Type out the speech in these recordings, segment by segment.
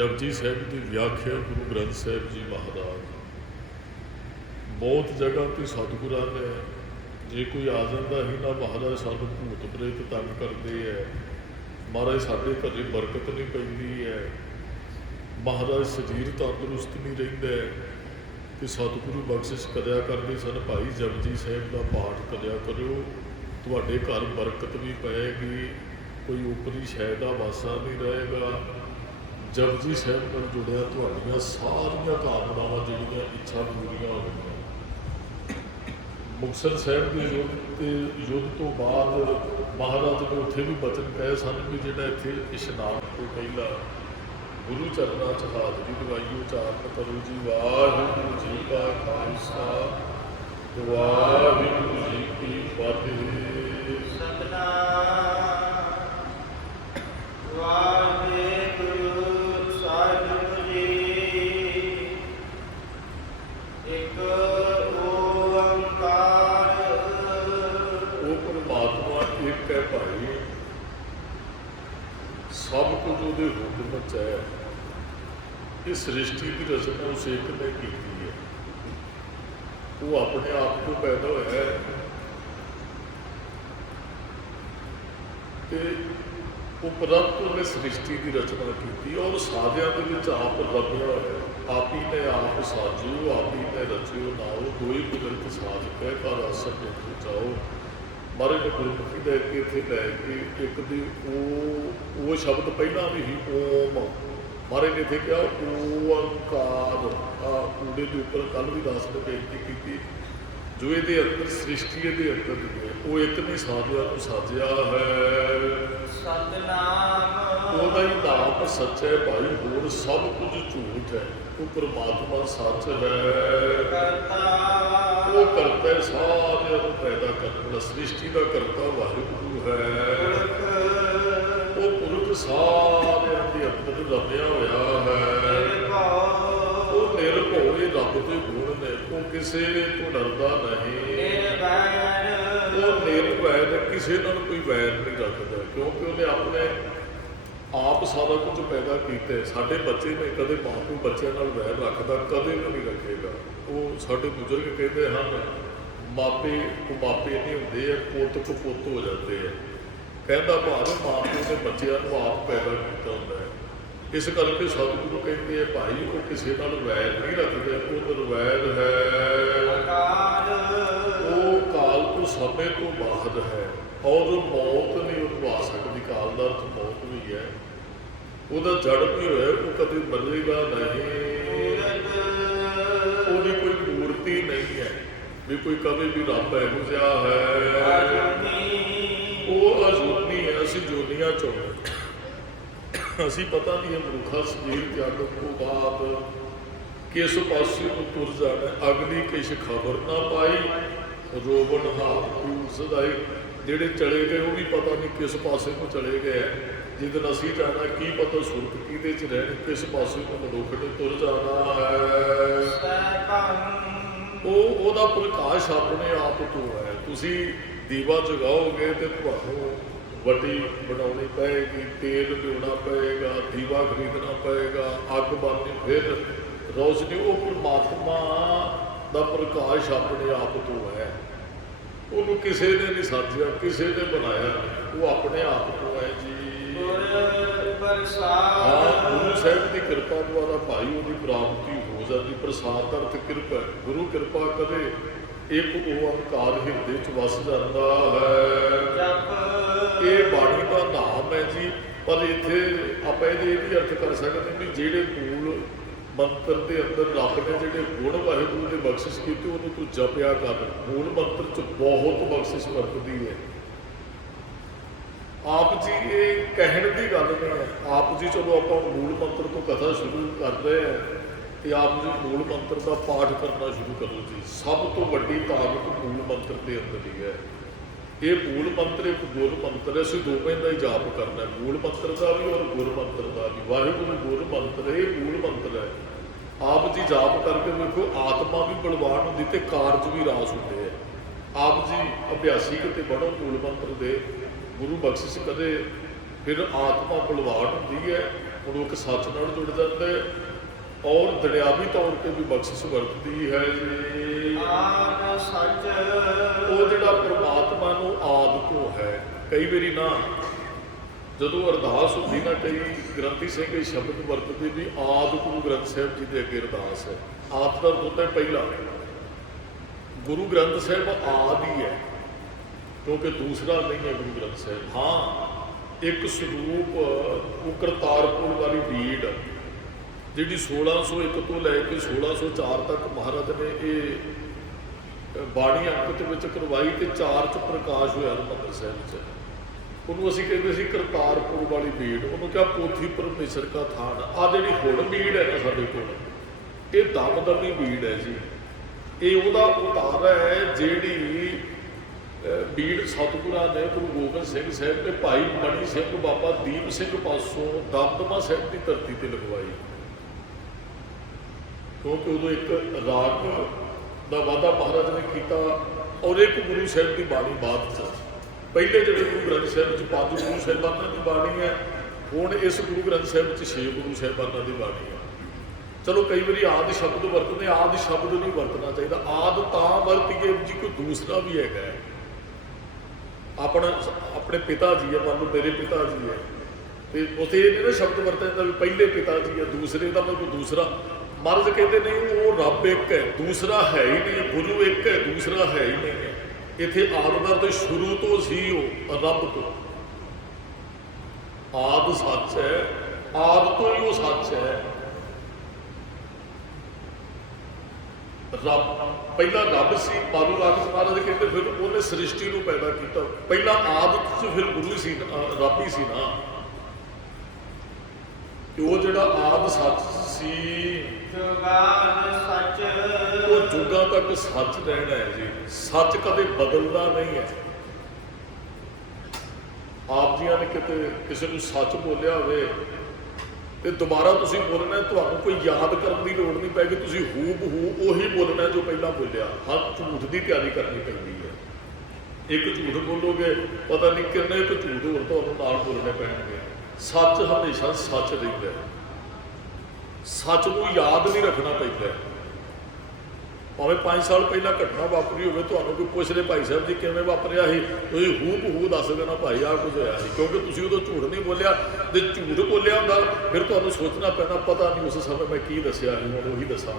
ਜਪਜੀ ਸਾਹਿਬ ਦੀ ਵਿਆਖਿਆ ਗੁਰੂ ਗ੍ਰੰਥ ਸਾਹਿਬ ਜੀ ਮਹਾਰਾਜ। ਬਹੁਤ ਜਗ੍ਹਾ ਤੇ ਸਤਿਗੁਰਾਂ ਨੇ ਜੇ ਕੋਈ ਆ ਜਾਂਦਾ ਹੀ ਨਾ ਮਹਾਰਾਜ ਸਾਨੂੰ ਭੂਤ ਪ੍ਰੇਤ ਤੰਗ ਕਰਦੇ ਹੈ, ਮਹਾਰਾਜ ਸਾਡੇ ਘਰੇ ਬਰਕਤ ਨਹੀਂ ਪੈਂਦੀ ਹੈ, ਮਹਾਰਾਜ ਸਰੀਰ ਤੰਦਰੁਸਤ ਨਹੀਂ ਰਹਿੰਦਾ ਤੇ ਸਤਿਗੁਰੂ ਬਖਸ਼ਿਸ਼ ਕਰਿਆ ਕਰਦੇ ਸਨ, ਭਾਈ ਜਪਜੀ ਸਾਹਿਬ ਦਾ ਪਾਠ ਕਰਿਆ ਕਰਿਓ, ਤੁਹਾਡੇ ਘਰ ਬਰਕਤ ਵੀ ਪਏਗੀ, ਕੋਈ ਉਪਰੀ ਸ਼ੈ ਦਾ ਵਾਸਾ ਨਹੀਂ ਰਹੇਗਾ। ਜਪਜੀ ਸਾਹਿਬ ਨਾਲ ਜੁੜਿਆ ਤੁਹਾਡੀਆਂ ਸਾਰੀਆਂ ਕਾਮਨਾਵਾਂ ਜਿਹੜੀਆਂ ਇੱਛਾ ਪੂਰੀਆਂ ਹੋਣਗੀਆਂ। ਮੁਕਤਸਰ ਸਾਹਿਬ ਦੇ ਯੁੱਧ ਤੋਂ ਬਾਅਦ ਮਹਾਰਾਜ ਨੇ ਉੱਥੇ ਵੀ ਬਚਨ ਕਹੇ ਸਨ ਵੀ ਜਿਹੜਾ ਇੱਥੇ ਇਸ਼ਨਾਨ ਤੋਂ ਪਹਿਲਾਂ ਗੁਰੂ ਚਰਨਾਂ 'ਚ ਹਾਜ਼ਰੀ ਲਵਾਈਓ, ਉਚਾਰਨ ਕਰੋ ਜੀ ਵਾਹਿਗੁਰੂ ਜੀ ਕਾ ਖਾਲਸਾ ਵਾਹਿਗੁਰੂ ਜੀ ਕੀ ਫਤਿਹ। ਸਭ ਕੁਝ ਉਹਦੇ ਹੁਕਮ 'ਚ ਹੈ। ਇਹ ਸ੍ਰਿਸ਼ਟੀ ਦੀ ਰਚਨਾ ਉਸ ਇੱਕ ਨੇ ਕੀਤੀ ਹੈ, ਉਹ ਆਪਣੇ ਆਪ ਤੋਂ ਪੈਦਾ ਹੋਇਆ ਹੈ ਤੇ ਉਪਰੰਤ ਉਹਨੇ ਸ੍ਰਿਸ਼ਟੀ ਦੀ ਰਚਨਾ ਕੀਤੀ ਔਰ ਸਾਧਿਆਂ ਦੇ ਵਿੱਚ ਆਪ ਰਮਿਆ ਹੋਇਆ। ਆਪ ਹੀ ਨੇ ਆਪ ਸਾਜਿਓ, ਆਪ ਹੀ ਨੇ ਰਚਿਓ ਨਾਓ, ਦੋਈ ਕੁਦਰਤ ਸਾਜ ਕਹਿ ਘਰ ਆਸਰ ਵਿੱਚ ਜਾਓ। ਮਹਾਰਾਜ ਨੇ ਗੁਰਮੁਖੀ ਦੇ ਕੇ ਇੱਥੇ ਲੈ ਕੇ ਇੱਕ ਦੀ ਉਹ ਸ਼ਬਦ ਪਹਿਲਾਂ ਵੀ ਹੀ ਓਮ, ਮਹਾਰਾਜ ਨੇ ਇੱਥੇ ਕਿਹਾ ਓੰਕਾਰ। ਕੂੜੇ ਦੇ ਉੱਪਰ ਕੱਲ੍ਹ ਵੀ ਦਾਸ ਨੇ ਬੇਨਤੀ ਕੀਤੀ, ਜੋ ਇਹਦੇ ਅੰਦਰ ਸ੍ਰਿਸ਼ਟੀ ਇਹਦੇ ਅੰਦਰ ਦੀ ਹੈ, ਉਹ ਇੱਕ ਨੇ ਸਾਧਿਆਂ ਨੂੰ ਸਾਜਿਆ ਹੈ। ਸਤਿਨਾਮ ਉਹਦਾ ਹੀ ਨਾਮ ਸੱਚ ਹੈ ਭਾਈ, ਹੋਰ ਸਭ ਕੁਝ ਝੂਠ ਹੈ। ਉਹ ਪਰਮਾਤਮਾ ਸੱਚ ਹੈ, ਉਹ ਕਰਤਾ ਸਾਰਿਆਂ ਨੂੰ ਪੈਦਾ ਕਰਨ ਵਾਲਾ, ਸ੍ਰਿਸ਼ਟੀ ਦਾ ਕਰਤਾ ਵਾਹਿਗੁਰੂ ਹੈ। ਉਹ ਪੁਰਖ ਸਾਰਿਆਂ ਦੇ ਅੰਦਰ ਰਮਿਆ ਹੋਇਆ ਹੈ। ਉਹ ਨਿਰਭਉ ਰੱਬ ਦੇ ਗੁਣ ਨੇ, ਉਹ ਕਿਸੇ ਤੋਂ ਡਰਦਾ ਨਹੀਂ। ਉਹ ਨਿਰਵੈਰ, ਕਿਸੇ ਨਾਲ ਕੋਈ ਵੈਰ ਨਹੀਂ ਰੱਖਦਾ, ਕਿਉਂਕਿ ਉਹਨੇ ਆਪਣੇ ਆਪ ਸਾਰਾ ਕੁਝ ਪੈਦਾ ਕੀਤਾ। ਸਾਡੇ ਬੱਚੇ ਨੇ ਕਦੇ ਮਾਂ ਪਿਓ ਬੱਚਿਆਂ ਨਾਲ ਵੈਰ ਰੱਖਦਾ ਕਦੇ ਵੀ ਨਹੀਂ ਰੱਖੇਗਾ। ਉਹ ਸਾਡੇ ਬਜ਼ੁਰਗ ਕਹਿੰਦੇ ਹਨ ਮਾਪੇ ਕੋ ਮਾਪੇ ਨਹੀਂ ਹੁੰਦੇ, ਪੁੱਤ ਕੋ ਪੁੱਤ ਹੋ ਜਾਂਦੇ ਆ। ਕਹਿੰਦਾ ਭਾਵੇਂ ਮਾਂ ਪਿਓ ਨੇ ਬੱਚਿਆਂ ਨੂੰ ਆਪ ਪੈਦਾ ਕੀਤਾ ਹੁੰਦਾ ਹੈ। ਇਸ ਕਰਕੇ ਸਤਿਗੁਰੂ ਕਹਿੰਦੇ ਆ ਭਾਈ ਉਹ ਕਿਸੇ ਨਾਲ ਵੈਰ ਨਹੀਂ ਰੱਖਦੇ, ਉਹ ਨਿਰਵੈਰ ਹੈ। ਉਹ ਕਾਲ ਤੋਂ ਸਮੇਂ ਤੋਂ ਬਾਅਦ ਹੈ ਔਰ ਮੌਤ ਨਹੀਂ ਉਹਨੂੰ ਆ ਸਕਦੀ। ਕਾਲ ਦਾ ਅਰਥ ਮੌਤ ਵੀ ਹੈ, ਉਹਦਾ ਜੜ ਵੀ ਹੋਇਆ, ਉਹ ਕਦੇ ਮਰੇਗਾ ਨਹੀਂ। ਉਹਦੀ ਕੋਈ ਮੂਰਤੀ ਨਹੀਂ ਹੈ ਵੀ ਕੋਈ ਕਦੇ ਵੀ ਰੱਬ ਇਹੋ ਜਿਹਾ ਹੈ। ਉਹ ਅਜੂਨੀ ਹੈ, ਅਸੀਂ ਜੋਨੀਆਂ ਚੋਂ ਅਸੀਂ ਪਤਾ ਨਹੀਂ ਹੈ ਮਨੁੱਖਾ ਸਰੀਰ ਤਿਆਗਣ ਤੋਂ ਬਾਅਦ ਕਿਸ ਪਾਸੇ ਨੂੰ ਤੁਰ ਜਾਣਾ, ਅਗਲੀ ਕਿਸ ਖਬਰ ਨਾ ਪਾਈ, ਰੋਵਣ ਹਾਥ ਸਦਾਈ। ਜਿਹੜੇ ਚਲੇ ਗਏ ਉਹ ਵੀ ਪਤਾ ਨਹੀਂ ਕਿਸ ਪਾਸੇ ਨੂੰ ਚਲੇ ਗਏ। ਜਿੱਦਣ ਅਸੀਂ ਜਾਣਾ ਕੀ ਪਤਾ ਸੁਰਤ ਕਿਹਦੇ 'ਚ ਰਹਿਣ, ਕਿਸ ਪਾਸੇ ਨੂੰ ਮਨੁੱਖ ਨੇ ਤੁਰ ਜਾਣਾ ਹੈ। ਉਹਦਾ ਪ੍ਰਕਾਸ਼ ਆਪਣੇ ਆਪ ਤੋਂ ਹੈ। ਤੁਸੀਂ ਦੀਵਾ ਜਗਾਓਗੇ ਤੇ ਤੁਹਾਨੂੰ ਵੱਡੀ ਬਣਾਉਣੀ ਪਏਗੀ, ਤੇਲ ਲਿਆਉਣਾ ਪਏਗਾ, ਦੀਵਾ ਖਰੀਦਣਾ ਪਏਗਾ, ਅੱਗ ਬਾਲਣੀ, ਫਿਰ ਰੋਸ਼ਨੀ। ਉਹ ਪਰਮਾਤਮਾ ਦਾ ਪ੍ਰਕਾਸ਼ ਆਪਣੇ ਆਪ ਤੋਂ ਹੈ, ਉਹਨੂੰ ਕਿਸੇ ਨੇ ਨਹੀਂ ਸਾਜਿਆ, ਕਿਸੇ ਨੇ ਬਣਾਇਆ, ਉਹ ਆਪਣੇ ਆਪ ਤੋਂ ਹੈ ਜੀ। ਹਾਂ, ਗੁਰੂ ਸਾਹਿਬ ਦੀ ਕਿਰਪਾ ਦੁਆਰਾ ਭਾਈ ਉਹਦੀ ਪ੍ਰਾਪਤੀ ਹੋ ਜਾਂਦੀ। ਪ੍ਰਸਾਦ ਅਰਥ ਕਿਰਪਾ, ਗੁਰੂ ਕਿਰਪਾ ਕਰੇ ਇੱਕ ਓੰਕਾਰ ਹਿਰਦੇ 'ਚ ਵਸ ਜਾਂਦਾ ਹੈ। ਇਹ ਬਾਣੀ ਦਾ ਨਾਮ ਹੈ ਜੀ। ਪਰ ਇੱਥੇ ਆਪਾਂ ਇਹਦੇ ਇਹ ਵੀ ਅਰਥ ਕਰ ਸਕਦੇ ਵੀ ਜਿਹੜੇ ਮੂਲ ਮੰਤਰ ਦੇ ਅੰਦਰ ਰੱਬ ਨੇ ਜਿਹੜੇ ਗੁਣ ਵਾਹਿਗੁਰੂ ਦੇ ਬਖਸ਼ਿਸ਼ ਕੀਤੇ ਉਹਨੂੰ ਤੂੰ ਜਪਿਆ ਕਰ। ਮੂਲ ਮੰਤਰ 'ਚ ਬਹੁਤ ਬਖਸ਼ਿਸ਼ ਵਰਤਦੀ ਹੈ। ਆਪ ਜੀ ਇਹ ਕਹਿਣ ਦੀ ਗੱਲ ਨਹੀਂ ਹੈ। ਆਪ ਜੀ ਚਲੋ ਆਪਾਂ ਮੂਲ ਮੰਤਰ ਤੋਂ ਕਥਾ ਸ਼ੁਰੂ ਕਰ ਰਹੇ ਹਾਂ ਤੇ ਆਪ ਜੀ ਮੂਲ ਮੰਤਰ ਦਾ ਪਾਠ ਕਰਨਾ ਸ਼ੁਰੂ ਕਰੋ ਜੀ। ਸਭ ਤੋਂ ਵੱਡੀ ਤਾਕਤ ਮੂਲ ਮੰਤਰ ਦੇ ਅੰਦਰ ਹੀ ਹੈ। ਇਹ ਮੂਲ ਮੰਤਰ ਇੱਕ ਗੁਰ ਮੰਤਰ ਹੈ। ਅਸੀਂ ਦੋਵੇਂ ਦਾ ਹੀ ਜਾਪ ਕਰਨਾ, ਮੂਲ ਮੰਤਰ ਦਾ ਵੀ ਔਰ ਗੁਰ ਮੰਤਰ ਦਾ ਵੀ। ਵਾਹਿਗੁਰੂ ਗੁਰ ਮੰਤਰ, ਇਹ ਮੂਲ ਮੰਤਰ ਹੈ। ਆਪ ਜੀ ਜਾਪ ਕਰਕੇ ਵੇਖੋ, ਆਤਮਾ ਵੀ ਬਲਵਾਨ ਹੁੰਦੀ ਤੇ ਕਾਰਜ ਵੀ ਰਾਸ ਹੁੰਦੇ ਹੈ। ਆਪ ਜੀ ਅਭਿਆਸੀ ਕਿਤੇ ਬਣੋ ਮੂਲ ਮੰਤਰ ਦੇ, ਗੁਰੂ ਬਖਸ਼ਿਸ਼ ਕਦੇ, ਫਿਰ ਆਤਮਾ ਬਲਵਾਨ ਹੁੰਦੀ ਹੈ ਉਹਨੂੰ ਇੱਕ ਸੱਚ ਨਾਲ ਜੁੜ ਜਾਂਦੇ, ਔਰ ਦੁਨਿਆਵੀ ਤੌਰ ਤੇ ਵੀ ਬਖਸ਼ਿਸ਼ ਵਰਤਦੀ ਹੈ ਜੀ। ਆਦ ਸੱਚ ਉਹ ਜਿਹੜਾ ਪ੍ਰਮਾਤਮਾ ਨੂੰ ਆਦਿ ਤੋਂ ਹੈ। ਕਈ ਵਾਰੀ ਨਾ ਜਦੋਂ ਅਰਦਾਸ ਹੁੰਦੀ ਨਾ, ਕਈ ਗ੍ਰੰਥੀ ਸਿੰਘ ਇਹ ਸ਼ਬਦ ਵਰਤਦੇ ਵੀ ਆਦਿ ਗੁਰੂ ਗ੍ਰੰਥ ਸਾਹਿਬ ਜੀ ਦੇ ਅੱਗੇ ਅਰਦਾਸ ਹੈ। ਆਦਿ ਦਾ ਹੁੰਦਾ ਪਹਿਲਾ, ਗੁਰੂ ਗ੍ਰੰਥ ਸਾਹਿਬ ਆਦਿ ਹੈ ਕਿਉਂਕਿ ਦੂਸਰਾ ਨਹੀਂ ਹੈ ਗੁਰੂ ਗ੍ਰੰਥ ਸਾਹਿਬ। ਹਾਂ, ਇੱਕ ਸਰੂਪ ਉਹ ਕਰਤਾਰਪੁਰ ਵਾਲੀ ਬੀੜ ਜਿਹੜੀ 1601 ਤੋਂ ਲੈ ਕੇ 1604 ਤੱਕ ਮਹਾਰਾਜ ਨੇ ਇਹ ਬਾਣੀ ਅੰਕਿਤ ਵਿੱਚ ਕਰਵਾਈ ਤੇ 4 ਚ ਪ੍ਰਕਾਸ਼ ਹੋਇਆ ਹਰਿਮੰਦਰ ਸਾਹਿਬ 'ਚ। ਉਹਨੂੰ ਅਸੀਂ ਕਹਿੰਦੇ ਸੀ ਕਰਤਾਰਪੁਰ ਵਾਲੀ ਬੀੜ, ਉਹਨੂੰ ਕਿਹਾ ਪੋਥੀ ਪਰਮੇਸ਼ਰ ਕਾ ਥਾਨ। ਆਹ ਜਿਹੜੀ ਹੁਣ ਬੀੜ ਹੈ ਨਾ ਸਾਡੇ ਕੋਲ, ਇਹ ਦਮਦਮੀ ਬੀੜ ਹੈ ਜੀ। ਇਹ ਉਹਦਾ ਉਤਾਰਾ ਹੈ ਜਿਹੜੀ ਬੀੜ ਸਤਿਗੁਰਾਂ ਨੇ ਗੁਰੂ ਗੋਬਿੰਦ ਸਿੰਘ ਸਾਹਿਬ ਨੇ ਭਾਈ ਮਣੀ ਸਿੰਘ ਬਾਬਾ ਦੀਪ ਸਿੰਘ ਪਾਸੋਂ ਦਮਦਮਾ ਸਾਹਿਬ ਦੀ ਧਰਤੀ ਤੇ ਲਗਵਾਈ, ਕਿਉਂਕਿ ਉਦੋਂ ਇੱਕ ਰਾਗ ਦਾ ਵਾਅਦਾ ਮਹਾਰਾਜ ਨੇ ਕੀਤਾ। ਔਰ ਇੱਕ ਗੁਰੂ ਸਾਹਿਬ ਦੀ ਬਾਣੀ ਬਾਅਦ 'ਚ, ਪਹਿਲੇ ਜਿਹੜੇ ਗੁਰੂ ਗ੍ਰੰਥ ਸਾਹਿਬ 'ਚ 5 ਗੁਰੂ ਸਾਹਿਬਾਨਾਂ ਦੀ ਬਾਣੀ ਹੈ, ਹੁਣ ਇਸ ਗੁਰੂ ਗ੍ਰੰਥ ਸਾਹਿਬ 'ਚ 6 ਗੁਰੂ ਸਾਹਿਬਾਨਾਂ ਦੀ ਬਾਣੀ ਹੈ। ਚਲੋ ਕਈ ਵਾਰੀ ਆਦਿ ਸ਼ਬਦ ਵਰਤਦੇ, ਆਦਿ ਸ਼ਬਦ ਨਹੀਂ ਵਰਤਣਾ ਚਾਹੀਦਾ। ਆਦਿ ਤਾਂ ਵਰਤੀਏ ਜੀ ਕੋਈ ਦੂਸਰਾ ਵੀ ਹੈਗਾ ਹੈ। ਆਪਣੇ ਪਿਤਾ ਜੀ ਹੈ, ਮੰਨ ਲਓ ਮੇਰੇ ਪਿਤਾ ਜੀ ਹੈ, ਤੇ ਉੱਥੇ ਇਹ ਨਹੀਂ ਨਾ ਸ਼ਬਦ ਵਰਤਿਆ ਜਾਂਦਾ ਵੀ ਪਹਿਲੇ ਪਿਤਾ ਜੀ ਹੈ, ਦੂਸਰੇ ਦਾ ਮਤਲਬ ਦੂਸਰਾ। ਮਹਾਰਾਜ ਕਹਿੰਦੇ ਨਹੀਂ, ਉਹ ਰੱਬ ਇੱਕ ਹੈ, ਦੂਸਰਾ ਹੈ ਹੀ ਨਹੀਂ। ਗੁਰੂ ਇੱਕ ਹੈ, ਦੂਸਰਾ ਹੈ ਹੀ ਨਹੀਂ ਹੈ। ਇੱਥੇ ਆਦਿ ਤੇ ਸ਼ੁਰੂ ਤੋਂ ਸੀ ਉਹ ਰੱਬ ਤੋਂ। ਆਦਿ ਸੱਚ ਹੈ, ਆਦਿ ਤੋਂ ਹੀ ਉਹ ਸੱਚ ਹੈ। ਰੱਬ ਪਹਿਲਾਂ ਰੱਬ ਸੀ, ਬਾਬੂ ਰਾਮਦਾਸ ਮਹਾਰਾਜ ਕਹਿੰਦੇ ਫਿਰ ਉਹਨੇ ਸ੍ਰਿਸ਼ਟੀ ਨੂੰ ਪੈਦਾ ਕੀਤਾ। ਪਹਿਲਾਂ ਆਦਿ 'ਚ ਫਿਰ ਗੁਰੂ ਸੀ, ਰੱਬ ਹੀ ਸੀ ਨਾ। ਤੇ ਉਹ ਜਿਹੜਾ ਆਦਿ ਸੱਚ ਸੀ, ਜੁਗਾਦ ਸੱਚ, ਉਹ ਜੁਗਾਂ ਤੱਕ ਸੱਚ ਰਹਿਣਾ ਹੈ ਜੀ। ਸੱਚ ਕਦੇ ਬਦਲਦਾ ਨਹੀਂ ਹੈ। ਆਪ ਜੀਆਂ ਨੇ ਕਿਤੇ ਕਿਸੇ ਨੂੰ ਸੱਚ ਬੋਲਿਆ ਹੋਵੇ ਤੇ ਦੁਬਾਰਾ ਤੁਸੀਂ ਬੋਲਣਾ, ਤੁਹਾਨੂੰ ਕੋਈ ਯਾਦ ਕਰਨ ਦੀ ਲੋੜ ਨਹੀਂ ਪੈਗੀ, ਤੁਸੀਂ ਹੂ ਬਹੂ ਉਹੀ ਬੋਲਣਾ ਜੋ ਪਹਿਲਾਂ ਬੋਲਿਆ। ਹਾਂ, ਝੂਠ ਦੀ ਤਿਆਰੀ ਕਰਨੀ ਪੈਂਦੀ ਹੈ। ਇੱਕ ਝੂਠ ਬੋਲੋਗੇ, ਪਤਾ ਨਹੀਂ ਕਿੰਨੇ ਕੁ ਝੂਠ ਹੋਰ ਤੁਹਾਨੂੰ ਨਾਲ ਬੋਲਣੇ ਪੈਣਗੇ। ਸੱਚ ਹਮੇਸ਼ਾ ਸੱਚ ਰਹਿੰਦਾ। ਸੱਚ ਨੂੰ ਯਾਦ ਨਹੀਂ ਰੱਖਣਾ ਪੈਂਦਾ। ਭਾਵੇਂ 5 ਸਾਲ ਪਹਿਲਾਂ ਘਟਨਾ ਵਾਪਰੀ ਹੋਵੇ, ਤੁਹਾਨੂੰ ਕੋਈ ਪੁੱਛ ਲੈ ਭਾਈ ਸਾਹਿਬ ਜੀ ਕਿਵੇਂ ਵਾਪਰਿਆ ਸੀ, ਤੁਸੀਂ ਹੂ ਬਹੂ ਦੱਸ ਦੇਣਾ ਭਾਈ ਆਹ ਕੁਝ ਹੋਇਆ ਸੀ, ਕਿਉਂਕਿ ਤੁਸੀਂ ਉਦੋਂ ਝੂਠ ਨਹੀਂ ਬੋਲਿਆ। ਜੇ ਝੂਠ ਬੋਲਿਆ ਹੁੰਦਾ ਫਿਰ ਤੁਹਾਨੂੰ ਸੋਚਣਾ ਪੈਣਾ, ਪਤਾ ਨਹੀਂ ਉਸ ਸਮੇਂ ਮੈਂ ਕੀ ਦੱਸਿਆ ਸੀ, ਹੁਣ ਉਹੀ ਦੱਸਾਂ।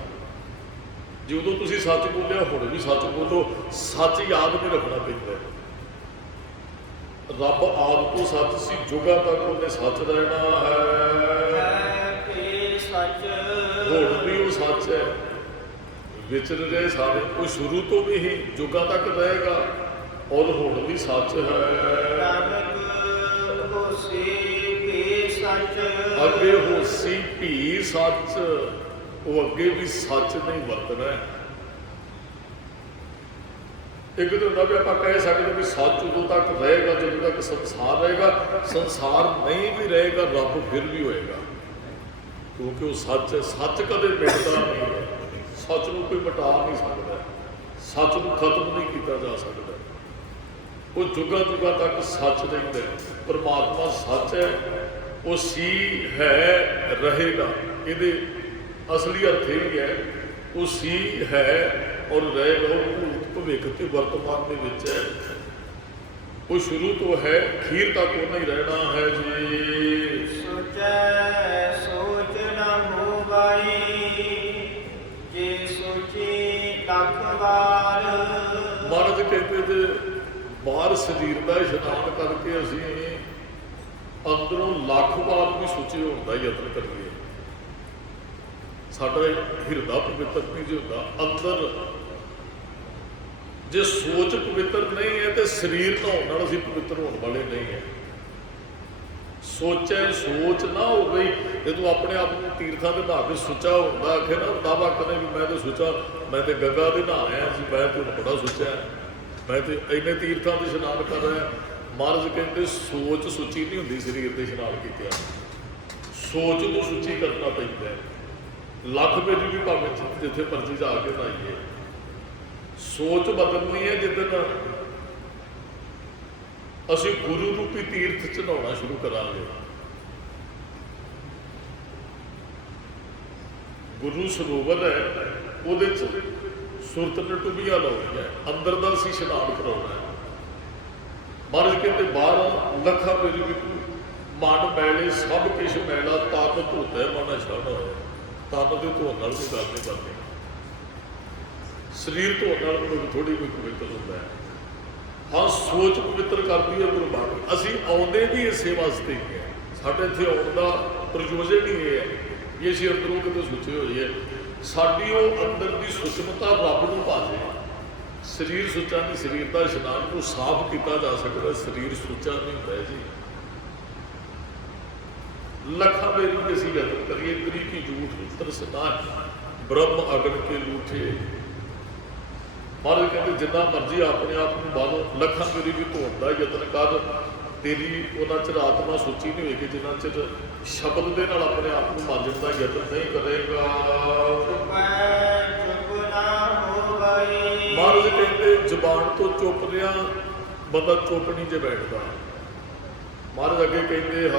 ਜੇ ਉਦੋਂ ਤੁਸੀਂ ਸੱਚ ਬੋਲਿਆ, ਹੁਣ ਵੀ ਸੱਚ ਬੋਲੋ। ਸੱਚ ਯਾਦ ਨਹੀਂ ਰੱਖਣਾ ਪੈਂਦਾ। ਰੱਬ ਆਪ ਤੋਂ ਸੱਚ ਸੀ, ਜੁਗਾਂ ਤੱਕ ਉਹਨੇ ਸੱਚ ਰਹਿਣਾ ਹੈ। ਹੁਣ ਵੀ ਉਹ ਸੱਚ ਹੈ, ਵਿਚਰ ਰਹੇ ਸਾਰੇ। ਉਹ ਸ਼ੁਰੂ ਤੋਂ ਵੀ ਹੀ ਜੁਗਾਂ ਤੱਕ ਰਹੇਗਾ ਔਰ ਹੁਣ ਵੀ ਸੱਚ ਹੈ। ਅੱਗੇ ਹੋਸੀ ਭੀ ਸੱਚ, ਉਹ ਅੱਗੇ ਵੀ ਸੱਚ ਨਹੀਂ ਵਰਤਣਾ। ਇੱਕ ਤਾਂ ਹੁੰਦਾ ਵੀ ਆਪਾਂ ਕਹਿ ਸਕਦੇ ਵੀ ਸੱਚ ਉਦੋਂ ਤੱਕ ਰਹੇਗਾ ਜਦੋਂ ਤੱਕ ਸੰਸਾਰ ਰਹੇਗਾ। ਸੰਸਾਰ ਨਹੀਂ ਵੀ ਰਹੇਗਾ, ਰੱਬ ਫਿਰ ਵੀ ਹੋਏਗਾ, ਕਿਉਂਕਿ ਉਹ ਸੱਚ ਹੈ। ਸੱਚ ਕਦੇ ਮਿਟਦਾ ਨਹੀਂ ਹੈ। ਸੱਚ ਨੂੰ ਕੋਈ ਮਿਟਾ ਨਹੀਂ ਸਕਦਾ, ਸੱਚ ਨੂੰ ਖਤਮ ਨਹੀਂ ਕੀਤਾ ਜਾ ਸਕਦਾ। ਉਹ ਜੁਗਾਂ ਜੁਗਾਂ ਤੱਕ ਸੱਚ ਰਹਿੰਦਾ। ਪਰਮਾਤਮਾ ਸੱਚ ਹੈ, ਉਹ ਸੀ ਹੈ ਰਹੇਗਾ। ਇਹਦੇ ਅਸਲੀ ਅਰਥ ਇਹ ਹੈ, ਉਹ ਸੀ ਹੈ ਔਰ ਰਹੇਗਾ। ਉਹ ਭੂਤ ਭਵਿੱਖ ਤੇ ਵਰਤਮਾਨ ਦੇ ਵਿੱਚ ਹੈ। ਉਹ ਸ਼ੁਰੂ ਤੋਂ ਹੈ, ਅਖੀਰ ਤੱਕ ਉਹਨੇ ਹੀ ਰਹਿਣਾ ਹੈ ਜੀ। ਸੋਚੈ ਸੋਚ ਨਾ ਹੋਵਾਈ, ਜੇ ਸੋਚੀ ਲੱਖ ਵਾਰ। ਮਹਾਰਾਜ ਕਹਿੰਦੇ ਤੇ ਬਾਹਰ ਸਰੀਰ ਦਾ ਇਸ਼ਨਾਨ ਕਰਕੇ ਅਸੀਂ ਅੰਦਰੋਂ ਲੱਖ ਵਾਰ ਵੀ ਸੁੱਚੇ ਹੋਣ ਦਾ ਯਤਨ ਕਰੀਏ। ਸਾਡਾ ਹਿਰਦਾ ਪਵਿੱਤਰ ਨਹੀਂ ਜੀ ਹੁੰਦਾ। ਅੰਦਰ ਜੇ ਸੋਚ ਪਵਿੱਤਰ ਨਹੀਂ ਹੈ ਤੇ ਸਰੀਰ ਨਹਾਉਣ ਨਾਲ ਅਸੀਂ ਪਵਿੱਤਰ ਹੋਣ ਵਾਲੇ ਨਹੀਂ ਹੈ। ਸੋਚ ਨਾ ਹੋ ਗਈ। ਜੇ ਤੂੰ ਆਪਣੇ ਆਪ ਨੂੰ ਤੀਰਥਾਂ ਦੇ ਨਹਾ ਕੇ ਸੁੱਚਾ ਹੁੰਦਾ ਆਖੇ ਨਾ, ਦਾਵਾ ਕਰੇ ਵੀ ਮੈਂ ਤੇ ਸੁੱਚਾ, ਮੈਂ ਤੇ ਗੰਗਾ ਦੇ ਨਹਾਇਆ ਜੀ, ਮੈਂ ਤੇ ਬੜਾ ਸੁੱਚਾ, ਮੈਂ ਤੇ ਇੰਨੇ ਤੀਰਥਾਂ ਦੇ ਇਸ਼ਨਾਨ ਕਰ ਰਿਹਾ। ਮਹਾਰਾਜ ਕਹਿੰਦੇ ਸੋਚ ਸੁੱਚੀ ਨਹੀਂ ਹੁੰਦੀ ਸਰੀਰ ਦੇ ਇਸ਼ਨਾਨ ਕੀਤਿਆਂ। ਸੋਚ ਨੂੰ ਸੁੱਚੀ ਕਰਨਾ ਪੈਂਦਾ ਹੈ। ਲੱਖ ਵਾਰੀ ਵੀ ਭਾਵੇਂ ਜਿੱਥੇ ਮਰਜ਼ੀ ਜਾ ਕੇ ਨਹਾਈਏ, ਸੋਚ ਬਦਲਣੀ ਹੈ। ਜਿੱਦਣ ਅਸੀਂ ਗੁਰੂ ਰੂਪੀ ਤੀਰਥ 'ਚ ਨਹਾਉਣਾ ਸ਼ੁਰੂ ਕਰਾਂਗੇ, ਗੁਰੂ ਸਰੋਵਰ ਹੈ, ਉਹਦੇ 'ਚ ਸੁਰਤ ਨੇ ਟੁੱਬੀਆਂ ਲਾਉਣੀਆਂ, ਅੰਦਰ ਦਾ ਅਸੀਂ ਇਸ਼ਨਾਨ ਕਰਾਉਣਾ ਹੈ। ਮਹਾਰਾਜ ਕਹਿੰਦੇ ਬਾਹਰ ਲੱਖਾਂ ਮੇਰੀ ਵੀ ਮਨ ਮੈਲੇ ਸਭ ਕੁਛ ਮੈਲਾ, ਤਨ ਧੋਤਾ ਮਨ ਛਾਣਾ ਹੋਇਆ। ਤਨ ਦੇ ਧੋਣ ਨਾਲ ਕੋਈ ਗੱਲ ਨਹੀਂ ਬਣਦੀ, ਸਰੀਰ ਧੋਣ ਨਾਲ ਕੋਈ ਥੋੜੀ ਕੋਈ ਪਵਿੱਤਰ ਹੁੰਦਾ ਹੈ। ਹਾਂ, ਸੋਚ ਪਵਿੱਤਰ ਕਰਦੀ ਹੈ ਗੁਰਬਾਣੀ। ਅਸੀਂ ਆਉਂਦੇ ਵੀ ਇਸੇ ਵਾਸਤੇ ਹੀ ਹੈ, ਸਾਡੇ ਇੱਥੇ ਆਉਣ ਦਾ ਪ੍ਰਯੋਜਨ ਹੀ ਇਹ ਹੈ ਕਿ ਅਸੀਂ ਅੰਦਰੋਂ ਕਿਤੇ ਸੁੱਚੇ ਹੋਈਏ, ਸਾਡੀ ਉਹ ਅੰਦਰ ਦੀ ਸੁਚਮਤਾ ਰੱਬ ਨੂੰ ਭਾਜੇ। ਸਰੀਰ ਸੁੱਚਾ ਨਹੀਂ, ਸਰੀਰ ਦਾ ਇਸ਼ਨਾਨ ਨੂੰ ਸਾਫ਼ ਕੀਤਾ ਜਾ ਸਕਦਾ, ਸਰੀਰ ਸੁੱਚਾ ਨਹੀਂ ਹੁੰਦਾ ਜੀ। ਲੱਖਾਂ ਮੇਰੀ ਵੀ ਅਸੀਂ ਯਤਨ ਕਰੀਏ, ਕਰੀ ਕੀ ਝੂਠ ਉਤਰ ਸਦਾ ਬ੍ਰਹਮ ਅਗਨ ਕੇ ਲੂਠੇ। ਮਹਾਰਾਜ ਕਹਿੰਦੇ ਜਿੰਨਾ ਮਰਜ਼ੀ ਆਪਣੇ ਆਪ ਨੂੰ ਬਾਹਰੋਂ ਲੱਖਾਂ ਮੇਰੀ ਵੀ ਧੋਣ ਦਾ ਯਤਨ ਕਰ, ਤੇਰੀ ਉਹਨਾਂ ਚਿਰ ਆਤਮਾ ਸੁੱਚੀ ਨਹੀਂ ਹੋਏਗੀ ਜਿੰਨਾ ਚਿਰ ਸ਼ਬਦ ਦੇ ਨਾਲ ਆਪਣੇ ਆਪ ਨੂੰ ਮਾਂਜਣ ਦਾ ਯਤਨ ਨਹੀਂ ਕਰੇਗਾ। ਮਹਾਰਾਜ ਕਹਿੰਦੇ ਜ਼ਬਾਨ ਤੋਂ ਚੁੱਪ ਰਿਹਾ ਬੰਦਾ ਚੁੱਪ ਨਹੀਂ ਜੇ ਬੈਠਦਾ। ਮਹਾਰਾਜ ਅੱਗੇ ਕਹਿੰਦੇ